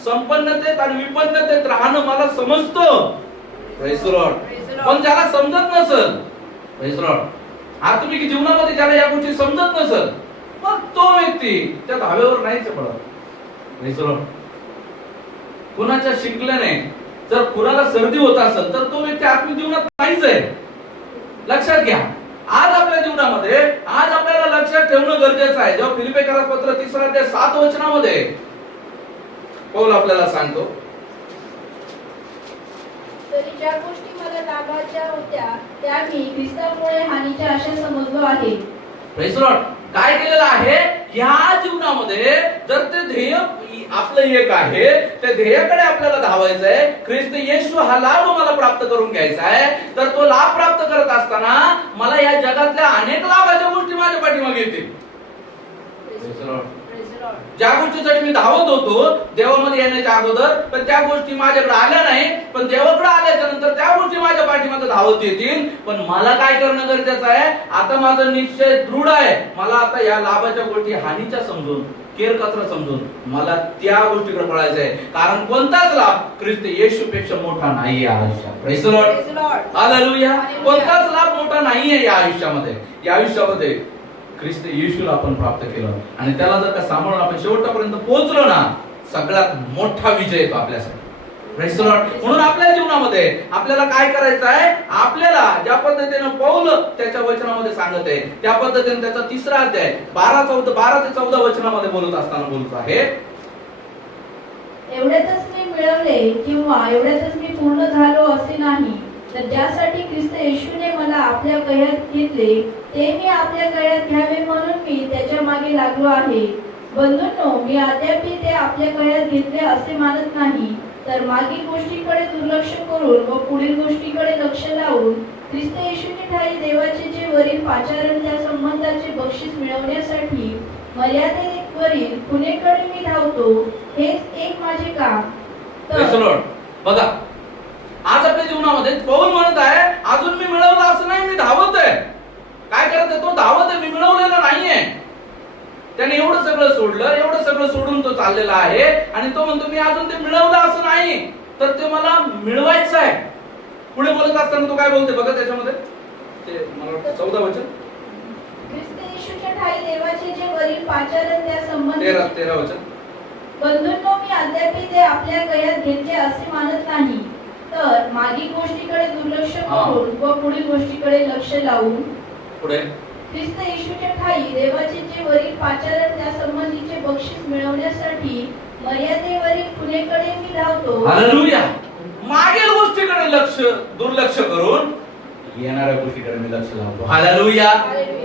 संपन्नतेत आणि विपन्नतेत राहणं मला समजतं. Praise the Lord. पण ज्याला समजत नसल, प्रेज लॉर्ड, आत्मिक जीवनामध्ये ज्याला या गोष्टी समजत नसल, मग तो व्यक्ती त्या धावेवर नाहीच पडत. Praise Lord. कुणाच्या शिकल्याने जर कुणाला सर्दी होत असेल तर तो व्यक्ती आत्मिक जीवनात नाहीच आहे. लक्षात घ्या. आज आपल्या जीवनामध्ये आज आपल्याला लक्षात ठेवणं गरजेचं आहे. जेव्हा फिलिप्पियरास पत्र 3 अध्याय 7 वचनामध्ये पौल आपल्याला सांगतो, तरी ज्या गोष्टी मला लाभाच्या होत्या त्या मी ख्रिस्तामुळे हानीच्या अशा समजलो आहे. Praise Lord. काय केलेलं आहे या जीवनामध्ये, जर ते ध्येय आपलं एक आहे, त्या ध्येयाकडे आपल्याला धावायचं आहे. ख्रिस्त येशू हा लाभ मला प्राप्त करून घ्यायचा आहे. तर तो लाभ प्राप्त करत असताना मला या जगातल्या अनेक लाभाच्या गोष्टी माझ्या पाठीमागे येतील. ज्या गोष्टीसाठी मी धावत होतो देवामध्ये येण्याच्या अगोदर, पण त्या गोष्टी माझ्याकडे आल्या नाही, पण देवाकडे आल्याच्या नंतर त्या गोष्टी माझ्या पाठीमागे धावत येतील. पण मला काय करणं गरजेचं आहे, आता माझा निश्चय दृढ आहे. मला आता या लाभाच्या गोष्टी हानीच्या समजून, केरकचरा समजून मला त्या गोष्टीकडे पळायचं आहे. कारण कोणताच लाभ ख्रिस्त येशूपेक्षा मोठा नाहीये आयुष्यात. Praise the Lord. हालेलुया. कोणताच लाभ मोठा नाहीये या आयुष्यामध्ये. या आयुष्यामध्ये ख्रिस्त येशूला आपण प्राप्त केलं आणि त्याला जर का सांभाळून आपण शेवटपर्यंत पोहोचलो ना, सगळ्यात मोठा विजय येतो आपल्यासाठी. Praise the Lord. म्हणून आपल्या जीवनामध्ये आपल्याला काय करायचं आहे, आपल्याला ज्या पद्धतीने पौल त्याच्या वचनामध्ये सांगत आहे त्या पद्धतीने त्याचा 3 अध्याय 12 ते 14 वचनामध्ये बोलत असताना बोलत आहे, एवढ्यातच मी मिळवले किंवा एवढ्यातच मी पूर्ण झालो असे नाही, तर ज्यासाठी ख्रिस्त येशूने मला आपल्या कळ्यात घेतले ते मी आपल्या कळ्यात घ्यावे म्हणून मी त्याच्या मागे लागलो आहे. बंधूंनो, मी अद्यापही ते आपल्या कळ्यात घेतले असे मानत नाही, तर मागील गोष्टीकडे दुर्लक्ष करून व पुढील गोष्टीकडे लक्ष लावून ख्रिस्त येशूने ठाई देवाचे जे वरील पाचारण त्या संबंधाचे बक्षीस मिळवण्यासाठी मर्यादेवरील खुणेकडे मी धावतो, हेच एक माझे काम. Praise the Lord. बघा, आज आपल्या जीवनामध्ये पौल म्हणत आहे, अजून मी मिळवलं असं नाही, मी धावत आहे. काय करत आहे तो? धावत आहे. मी मिळवलेलं नाहीये. त्याने एवढं सगळं सोडलं, एवढं सगळं सोडून तो चाललेला आहे आणि तो म्हणतो मी अजून ते मिळवलं असं नाही, तर ते मला मिळवायचं आहे. पुढे बोलत असताना तो काय बोलते बघा त्याच्यामध्ये, ते मला वाटतं 14 वचन, ख्रिस्त येशूच्या ठाई देवाचे जे वरील पाचारण त्या संबंधी 13 वचन, बंधूंनो, मी अद्यापही ते आपल्या कळ्यात घेतले असे मानत नाही, तर मागील गोष्टीकडे दुर्लक्ष करून व पुढील गोष्टीकडे लक्ष लावून पुढे ख्रिस्त येशूच्या ठाई देवाचे जे वरील पाचारण त्या संबंधीचे बक्षीस मिळवण्यासाठी मर्यादेवरील खुणेकडे मी धावतो. हालेलुया. मागील गोष्टीकडे दुर्लक्ष करून येणाऱ्या गोष्टीकडे मी लक्ष लावतो. हालेलुया.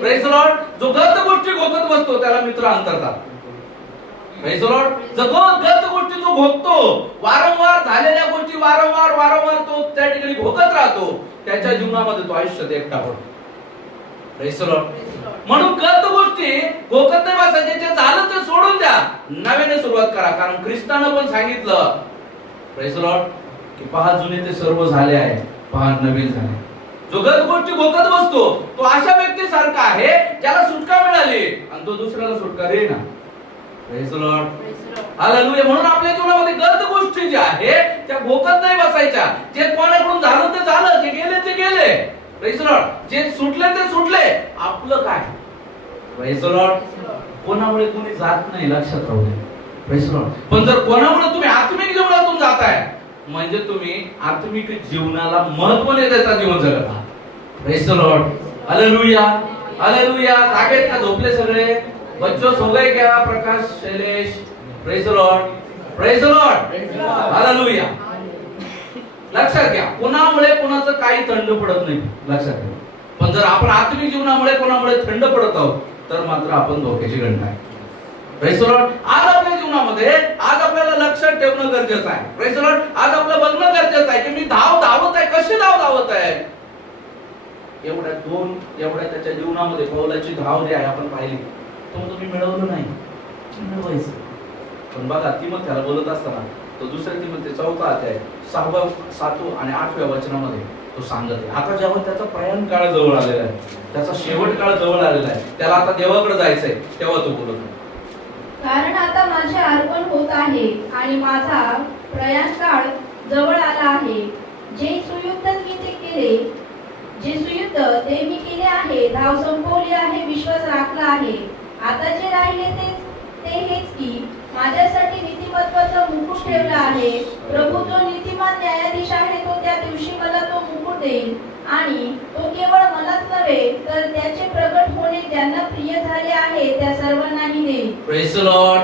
Praise the Lord. जो गत गोष्टी भोगत बसतो त्याला मित्र अंतरतात. Praise the Lord. जो गत गोष्टी जो भोगतो, वारंवार झालेल्या गोष्टी वारंवार तो त्या ठिकाणी भोगत राहतो, त्याच्या जीवनामध्ये तो आयुष्यात एकटा पडतो. Praise the Lord. म्हणून गत गोष्टी भोगत नाही बसायचे, जे झालं ते सोडून द्या, नव्याने सुरुवात करा. कारण ख्रिस्तानं पण सांगितलं, प्रेज द लॉर्ड, की पहा जुने ते सर्व झाले आहे, पहा नवीन झाले. जो गत गोष्टी भोगत बसतो तो अशा व्यक्तीसारखा आहे ज्याला सुटका मिळाली आणि तो दुसऱ्याला सुटका देईना. Praise the Lord. हालेलुया. म्हणून आपल्या जीवनामध्ये गत गोष्टी ज्या आहेत त्या भोगत नाही बसायच्या. जे कोणाकडून झालं ते झालं, जे गेले ते गेले. Praise the Lord. जे सुटले ते सुटले. आपलं काय? Praise the Lord. कोणामुळे कोणी जात नाही, लक्षात राहू दे. Praise the Lord. पण जर कोणामुळे तुम्ही आत्मिक जीवनातून जाताय म्हणजे तुम्ही आत्मिक जीवनाला महत्त्व न देता जीवन जगत आहात. Praise the Lord. हालेलुया. हालेलुया. जागेत का झोपले सगळे? बच्चों सो गए क्या? Prakash, Shailesh. Praise the Lord. Praise the Lord. हालेलुया. लक्षात घ्या, कोणामुळे कोणाचं काही थंड पडत नाही, लक्षात घ्या. पण जर आपण आत्मिक जीवनामुळे कोणामुळे थंड पडत आहोत तर मात्र आपण धोक्याची घंटा आहे. Praise the Lord. आज आपल्या जीवनामध्ये आज आपल्याला लक्षात ठेवणं गरजेचं आहे. Praise the Lord. आज आपलं बघणं गरजेचं आहे की मी धावत आहे, कशी धावत आहे. एवढ्या त्याच्या जीवनामध्ये पौलाची धाव जी आहे आपण पाहिली, तो तुम्ही मिळवलं नाही, मिळवायचं. पण बघा तिमोथेला बोलत असताना तो दुसऱ्या तिमोथे 4 अध्याय 6, 7 आणि 8 वचनामध्ये तो सांगत आहे, आता जेव्हा त्याचा प्रयाण काळ जवळ आलेला आहे, त्याचा शेवट काळ जवळ आलेला आहे, त्याला आता देवाकडे जायचंय, तेव्हा तो बोलत आहे, कारण आता माझे अर्पण होत आहे आणि माझा प्रयाण काळ जवळ आला आहे. जे सुयुक्त मी ते केले धाव संपवली आहे, विश्वास राखला आहे. आता जे राहिले ते हेच की माझ्यासाठी नीतिमत्वाचा मुकुट ठेवला आहे. प्रभू जो नीतिमान न्यायाधीश आहे तो त्या दिवशी मला तो मुकुट देईल आणि तो केवळ मलाच नव्हे तर त्याचे प्रगट होणे ज्यांना प्रिय झाले आहे त्या सर्वांनाही देईल. Praise the Lord,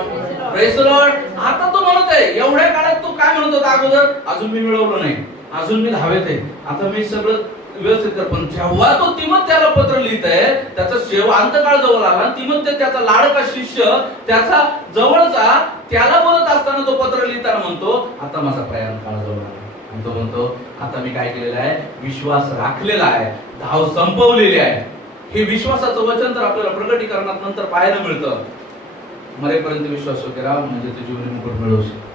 praise the Lord. आता तो म्हणत आहे एवढ्या काळात तू काय म्हणत होता अगोदर, अजून मी मिळवलं नाही, अजून मी धावेत आहे, आता मी सगळं व्यवस्थित कर. पण जेव्हा तो तिमोथेला पत्र लिहित आहे त्याचा अंतकाळ जवळ आला, तिमोथे त्याचा लाडका शिष्य त्याचा जवळचा त्याला बोलत असताना तो पत्र लिहिताना म्हणतो आता माझा प्रयाण काळ जवळ आला. आणि तो म्हणतो आता मी काय केलेलं आहे, विश्वास राखलेला आहे, धाव संपवलेली आहे. हे विश्वासाचं वचन तर आपल्याला प्रकटीकरणात नंतर पाहायला मिळतं. मरेपर्यंत विश्वास करा म्हणजे तू जीवन मुकुट मिळवशील.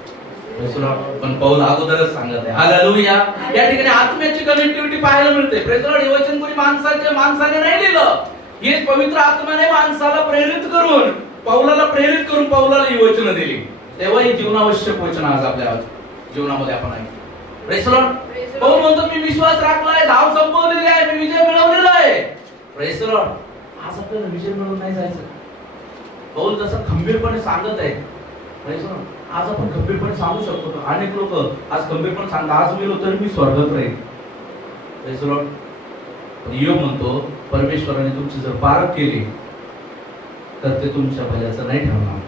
पण पौल अगोदरच सांगत आहे हालेलुया. या ठिकाणी आत्म्याची कनेक्टिव्हिटी पाहायला मिळते. Praise the Lord. हे वचन कोणी माणसाने नाही लिहिलं, हे पवित्र आत्म्याने माणसाला प्रेरित करून पौलाला प्रेरित करून पौलाला ही वचनं दिली. तेव्हा ही जीवनावश्यक वचन आज आपल्या जीवनामध्ये आपण आहे. Praise the Lord. पौल म्हणतो मी विश्वास राखलाय, धाव संपवलेली आहे, मी विजय मिळवलेला आहे. Praise the Lord. आज आपल्याला विजय मिळवून नाही जायचं. पौल जसं खंबीरपणे सांगत आहे, प्रेज द लॉर्ड, आज आपण खंबीरपणे सांगू शकतो. अनेक लोक आज खंबीरपणे सांगतात आज मेलो तरी मी स्वर्गात राहील. Praise the Lord. योग म्हणतो परमेश्वराने तुमची जर पारख केली तर ते तुमच्या भल्याचं नाही ठरणार.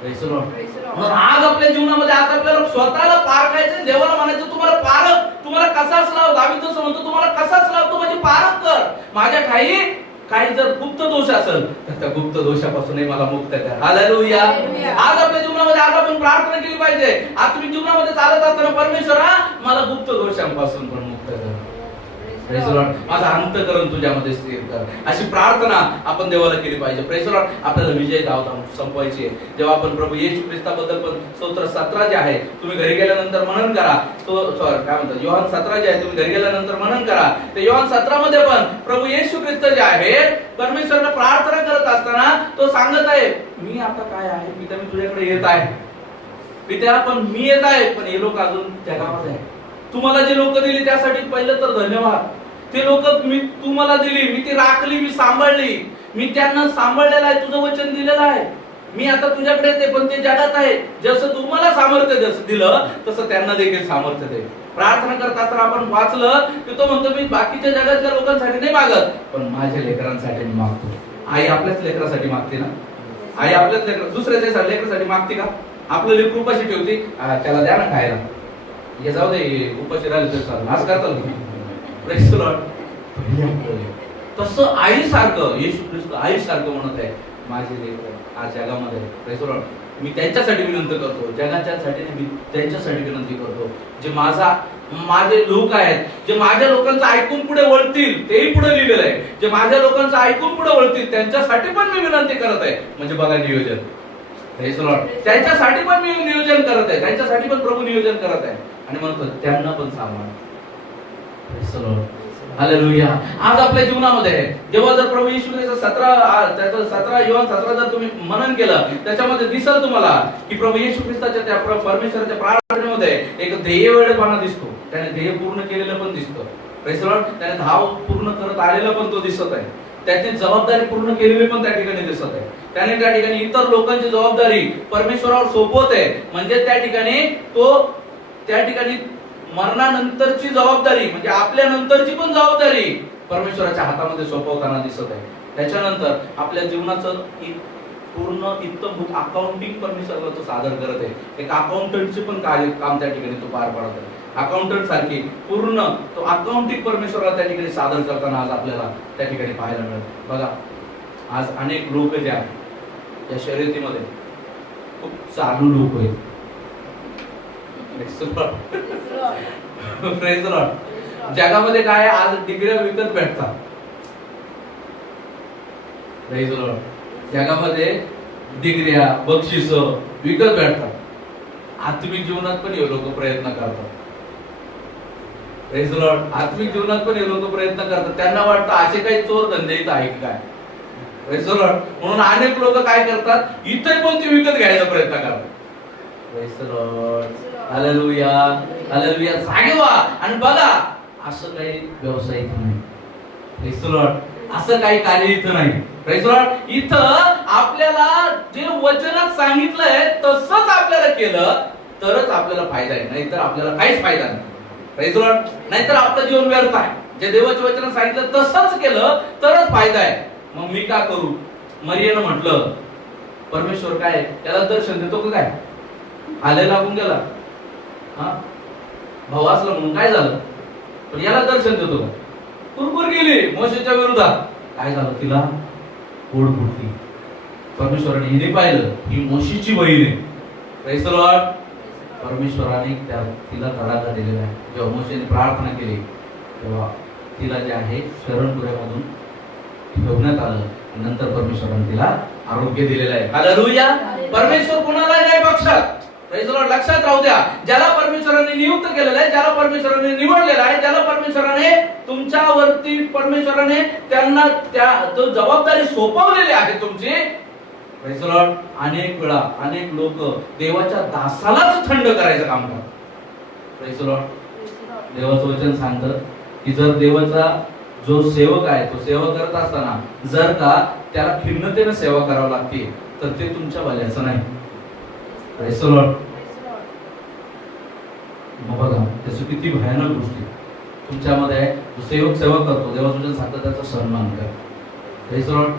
Praise the Lord. म्हणून आज आपल्या जीवनामध्ये आज आपल्याला स्वतःला पारखायचं, देवाला म्हणायचं तुम्हाला पारख, तुम्हाला कसाच लाव. दावीद जसं म्हणतो तुम्हाला कसाच लाव, तू माझी पारख कर. माझ्या काही जर गुप्त दोष असेल तर त्या गुप्त दोषापासूनही मला मुक्त कर. हालेलुया. आज आपल्या जीवनामध्ये आज आपण प्रार्थना केली पाहिजे. आत्मिक जीवनामध्ये चालत असताना परमेश्वरा मला गुप्त दोषांपासून पण मुक्त कर. Praise the Lord. माझा अंतःकरण तुझ्यामध्ये स्थिर कर. अशी प्रार्थना आपण देवाला केली पाहिजे. Praise the Lord. आपल्याला विजय धाव संपवायची आहे. जेव्हा आपण प्रभू येशू ख्रिस्ताबद्दल पण स्तोत्र 17 जे आहे तुम्ही घरी गेल्यानंतर मनन करा. काय म्हणतात योहान 17 जे आहे तुम्ही घरी गेल्यानंतर मनन करा. ते योहान 17 मध्ये पण प्रभू येशू ख्रिस्त जे आहे परमेश्वराला प्रार्थना करत असताना तो सांगत आहे मी आता काय आहे पिता मी तुझ्याकडे येत आहे. पिता पण मी येत आहे पण हे लोक अजून जगामध्ये आहे. तुम्हाला जे लोक दिली त्यासाठी पहिलं तर धन्यवाद. ते लोक तू मला दिली, मी ती राखली, मी सांभाळली, मी त्यांना सांभाळलेलं आहे, तुझं वचन दिलेलं आहे. मी आता तुझ्याकडे येते पण ते जगात आहे. जसं तू मला सामर्थ्य जसं दिलं तसं त्यांना देखील सामर्थ्य दे. प्रार्थना करत असताना आपण वाचलं की तो म्हणतो मी बाकीच्या जगातल्या लोकांसाठी नाही मागत पण माझ्या लेकरांसाठी मी मागतो. आई आपल्याच लेकरासाठी मागते ना. आई आपल्याच दुसऱ्याच्या लेकरासाठी मागते का? आपलं लेकरू उपाशी ठेवते त्याला द्या ना खायला, हे जाऊ दे उपाशी राहिले तरी चालेल असं करतात. Praise the Lord. तसं आईसारखं येशू ख्रिस्त आईसारखं म्हणत आहे माझे लेकर आज जगामध्ये. Praise the Lord. मी त्यांच्यासाठी विनंती करतो, जगाच्यासाठी मी त्यांच्यासाठी विनंती करतो जे माझे लोक आहेत, जे माझ्या लोकांचं ऐकून पुढे वळतील. तेही पुढे लिहिलेलं आहे जे माझ्या लोकांचं ऐकून पुढे वळतील त्यांच्यासाठी पण मी विनंती करत आहे. म्हणजे बघा नियोजन. Praise the Lord. त्यांच्यासाठी पण मी नियोजन करत आहे, त्यांच्यासाठी पण प्रभू नियोजन करत आहे आणि म्हणतो त्यांना पण सांभाळ. Praise the Lord. हालेलुया. आज आपल्या जीवनामध्ये जेव्हा जर प्रभू येशू ख्रिस्त 17 योहान 17 जर तुम्ही मनन केलं त्याच्यामध्ये दिसेल तुम्हाला की प्रभू येशू ख्रिस्ताच्या त्या परमेश्वराच्या प्रार्थनेमध्ये एक ध्येय वेळेपणा दिसतो. त्याने ध्येय पूर्ण केलेलं पण दिसतं. Praise the Lord. त्याने धाव पूर्ण करत आलेला पण तो दिसत आहे. त्याची जबाबदारी पूर्ण केलेली पण त्या ठिकाणी दिसत आहे. त्याने त्या ठिकाणी इतर लोकांची जबाबदारी परमेश्वरावर सोपवते. म्हणजे त्या ठिकाणी मरणानंतरची जबाबदारी म्हणजे आपल्या नंतरची पण जबाबदारी परमेश्वराच्या हातामध्ये सोपवताना दिसत आहे. त्याच्यानंतर आपल्या जीवनाचं पूर्ण इत्तमभूत अकाउंटिंग परमेश्वराला तो सादर करत आहे. एक अकाउंटंटचे पण काम त्या ठिकाणी तो पार पाडत आहे. अकाउंटंट सारखी पूर्ण तो अकाउंटिंग परमेश्वराला त्या ठिकाणी सादर करताना आज आपल्याला त्या ठिकाणी पाहायला मिळत. बघा आज अनेक लोक जे आहेत या शर्यतीमध्ये खूप चालू लोक आहेत. Praise the Lord. जगामध्ये काय आज डिग्र्या विकत भेटतात. Praise the Lord. जगामध्ये डिग्र्या बक्षीस विकत भेटतात. आत्मिक जीवनात पण हे लोक प्रयत्न करतात. Praise the Lord. आत्मिक जीवनात पण हे लोक प्रयत्न करतात. त्यांना वाटतं असे काही चोर धंदे इथं आहे काय. Praise the Lord. म्हणून अनेक लोक काय करतात इथे पण ते विकत घ्यायचा प्रयत्न करतात. Praise the Lord. हालेलुया. हालेलुया. जागे व्हा आणि बघा असं काही व्यावसायिक नाही. Praise the Lord. असं काही कार्य इथं नाही. Praise the Lord. इथं आपल्याला जे वचनात सांगितलंय तसंच आपल्याला केलं तरच आपल्याला फायदा आहे, नाहीतर आपल्याला काहीच फायदा नाही. Praise the Lord. नाहीतर आपलं जीवन व्यर्थ आहे. जे देवाच्या वचनात सांगितलं तसंच केलं तरच फायदा आहे. मग मी का करू? मरियेनं म्हटलं परमेश्वर काय त्याला दर्शन देतो का काय? आले लागून गेला, हा भाऊ असला म्हणून काय झालं, पण याला दर्शन देतो का? कुरकुर गेली मोशेच्या विरोधात. काय झालं? तिला पोट फुटली. परमेश्वराने हिने पाहिलं ही मोशीची बहीण आहे. Praise the Lord. परमेश्वराने तिला तडाखा दिलेला आहे. जेव्हा मोशेने प्रार्थना केली तेव्हा तिला जे आहे शरणपुऱ्यामधून ठेवण्यात आलं. नंतर परमेश्वराने तिला आरोग्य दिलेलं आहे. हालेलुया. परमेश्वर कोणाला नाही बक्षत. Praise the Lord. लक्षात राहू द्या, ज्याला परमेश्वराने नियुक्त केलेलं आहे, ज्याला परमेश्वराने निवडलेलं आहे, ज्याला परमेश्वराने तुमच्यावरती परमेश्वराने त्यांना त्या जो जबाबदारी सोपवलेली आहे तुमची. Praise the Lord. अनेक वेळा अनेक लोक देवाच्या दासालाच थंड करायचं काम करतात. Praise the Lord. देवाचं वचन सांगतं की जर देवाचा जो सेवक आहे तो सेवा करत असताना जर का त्याला खिन्नतेने सेवा करावी लागते तर ते तुमच्या भल्याचं नाही. Praise the Lord. मग बघा त्याची किती भयानक गोष्टी तुमच्यामध्ये आहे. जो सेवक सेवा करतो देवाचं वचन सांगतं त्याचा सन्मान करा. Praise the Lord.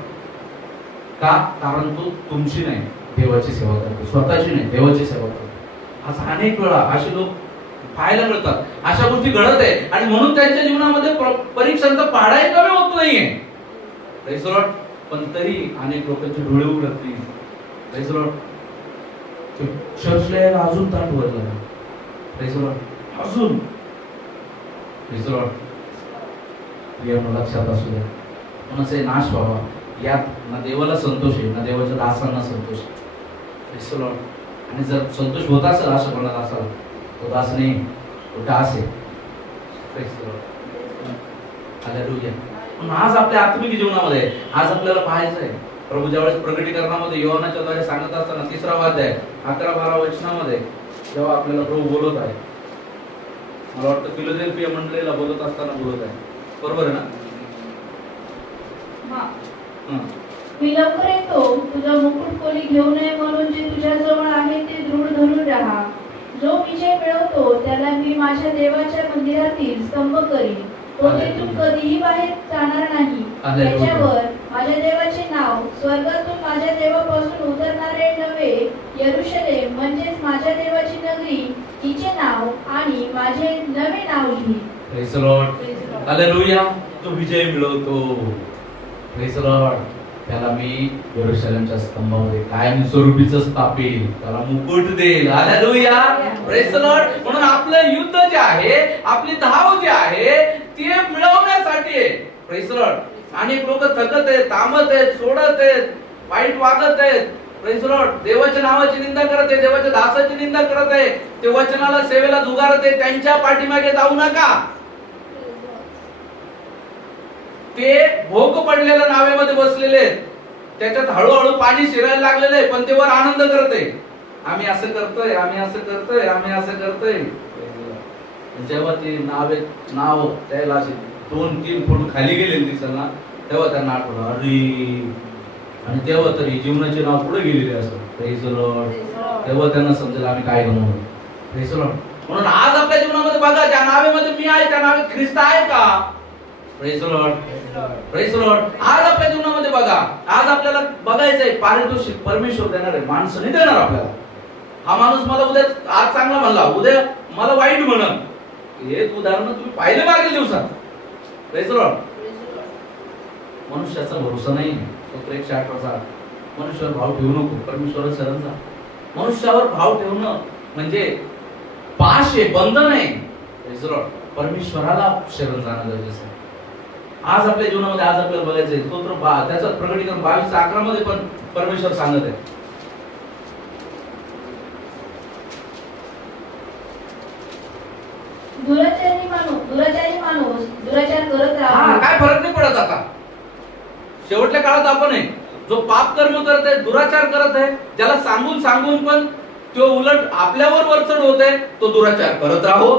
का? कारण तो तुमची नाही देवाची सेवा करतो, स्वतःची नाही देवाची सेवा करतो. असं अनेक वेळा असे लोक पाहायला मिळतात. अशा गोष्टी घडत आहे आणि म्हणून त्यांच्या जीवनामध्ये परीक्षांचा पाडाही कमी होत नाहीये. Praise the Lord. पण तरी अनेक लोकांचे डोळे उघडत नाही. Praise the Lord. चर्चला यायला अजून ताट वरला. Praise the Lord. अजून Praise the Lord. प्रियांनो लक्षात असू द्या, कोणाचाही नाश व्हावा यात ना देवाला संतोष आहे ना देवाच्या दासांना संतोष आहे. Praise the Lord. आणि जर संतोष होत असेल असं कोणाला असाल तो दास नाही, तो दास आहे. Praise the Lord. हालेलुया. पण आज आपल्या आत्मिक जीवनामध्ये आज आपल्याला पाहायचं आहे प्रभू ज्यावेळेस प्रकटीकरणामध्ये योहानाच्या द्वारे सांगत असताना 3रा अध्याय 11-12 वचनामध्ये जेव्हा आपल्याला प्रभू बोलत आहे, मला वाटतं फिलाडेल्फिया मंडळीला बोलत असताना बोलत आहे. बरोबर आहे ना? मी लवकर येतो. तुझा मुकुट कोणी घेऊ नये म्हणून जे तुझ्या जवळ आहे ते दृढ धरून राहा. जो विजय मिळवतो त्याला मी माझ्या देवाच्या मंदिरातील स्तंभ करीन. तो तिथून कधीही बाहेर जाणार नाही. त्याच्यावर माझ्या देवाचे नाव, स्वर्गातून माझ्या देवापासून उतरणारे नवे यरूशलेम म्हणजेच माझ्या देवाची नगरी तिचे नाव आणि माझे नवे नाव लिही. Praise the Lord. हालेलुया. तो विजय मिळवतो. Praise the Lord. त्याला मी यरूशलेमच्या स्तंभामध्ये कायम स्वरूपीच स्थापील, त्याला मुकुट देईल. हालेलुया. Praise the Lord. म्हणून आपलं युद्ध जे आहे, आपली धाव जी आहे ती मिळवण्यासाठी आहे. Praise the Lord. अनेक लोक थकत आहेत, थांबत आहेत, सोडत आहेत, वाईट वागत आहेत. Praise the Lord. देवाच्या नावाची निंदा करत आहे, देवाच्या दासाची निंदा करत आहे, ते वचनाला सेवेला जुगारत आहे. त्यांच्या पाठीमागे जाऊ नका. ते भोग पडलेल्या नावेमध्ये बसलेले आहेत, त्याच्यात हळूहळू पाणी शिरायला लागलेलं आहे, पण ते वर आनंद करते. आम्ही असं करतोय, आम्ही असं करतोय, आम्ही असं करतोय. जेव्हा ते नाव त्याला 2-3 फूट खाली गेले दिसला तेव्हा त्यांना आठवलं अरे, आणि तेव्हा तरी जीवनाचे नाव पुढे गेलेले असं. Praise the Lord. तेव्हा त्यांना समजेल आम्ही काय बनवलं. Praise the Lord. म्हणून आज आपल्या जीवनामध्ये बघा, ज्या नावेमध्ये मी आहे त्या नावेत ख्रिस्त आहे का? Praise the Lord. Praise the Lord. आज आपल्या जीवनामध्ये बघा, आज आपल्याला बघायचंय पारितोषिक परमेश्वर देणार आहे, माणसं नाही देणार आपल्याला. हा माणूस मला उद्या आज चांगला म्हणला, उद्या मला वाईट म्हणन. हे उदाहरण तुम्ही पाहिले मागील दिवसात. Praise the Lord. मनुष्याचा भरोसा नाही. स्तोत्र 108 मनुष्यावर भाव ठेवू नको, परमेश्वरावर शरण जा. मनुष्यावर भाव ठेवणं म्हणजे पाश आहे, बंधन आहे. Praise the Lord. परमेश्वराला शरण जाणं गरजेचं आहे. आज आपल्या जीवनामध्ये आज आपल्याला बघायचंय स्तोत्र त्याचं प्रकटीकरण 22:11 मध्ये पण परमेश्वर सांगत आहे. दुराचारी माणूस दुराचार करत राहा. काय फरक नाही पडत आता. शेवटच्या काळात आपण आहे जो पाप कर्म करत आहे, दुराचार करत आहे, ज्याला सांगून पण तो उलट आपल्यावर वरचढ होत आहे, तो दुराचार करत राहो.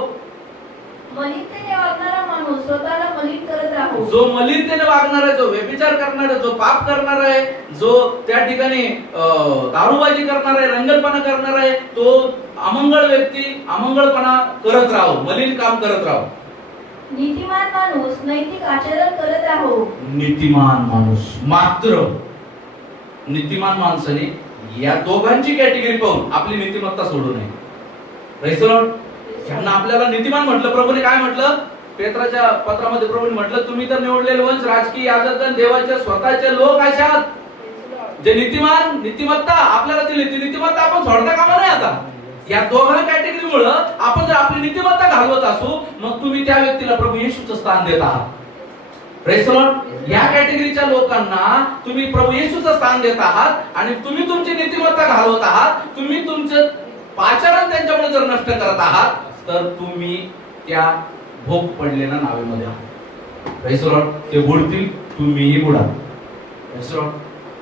मलिनतेने वागणारा माणूस स्वतःला मलिन करत राहो. आहो. जो मलिनतेने वागणार आहे, जो व्यभिचार करणार आहे, जो पाप करणार आहे, जो त्या ठिकाणी दारूबाजी करणार आहे, रंगलपणा करणार आहे, तो अमंगळ व्यक्ती अमंगळपणा करत राहो, मलिन काम करत राहो. नीतिमान माणूस नैतिक आचरण करत आहो. नीतिमान माणूस, मात्र नीतिमान माणसाने या दोघांची कॅटेगरी पाहून आपली नीतिमत्ता सोडू नये. Praise the Lord. ज्यांना आपल्याला नीतिमान म्हटलं, प्रभूने काय म्हटलं पेत्राच्या पत्रामध्ये, प्रभूने म्हटलं तुम्ही तर निवडलेले वंश, राजकीय याजक, देवाचे स्वतःचे लोक अशात. जे नीतिमान नीतिमत्ता आपल्याला दिली ती नीतिमत्ता आपण सोडता कामा नाही. आता या दोघा कॅटेगरीमुळे आपण जर आपली नीतिमत्ता घालवत असू, मग तुम्ही त्या व्यक्तीला प्रभू येशूचं स्थान देत आहात. Praise the Lord. या कॅटेगरीच्या लोकांना तुम्ही प्रभू येशूचं स्थान देत आहात आणि तुम्ही तुमची नीतिमत्ता घालवत आहात. तुम्ही तुमचं आचरण त्यांच्यामुळे जर नष्ट करत आहात, तर तुम्ही त्या भोग पडलेल्या नावेमध्ये आहात. Praise the Lord. ते बुडतील, तुम्हीही बुडा. Praise the Lord.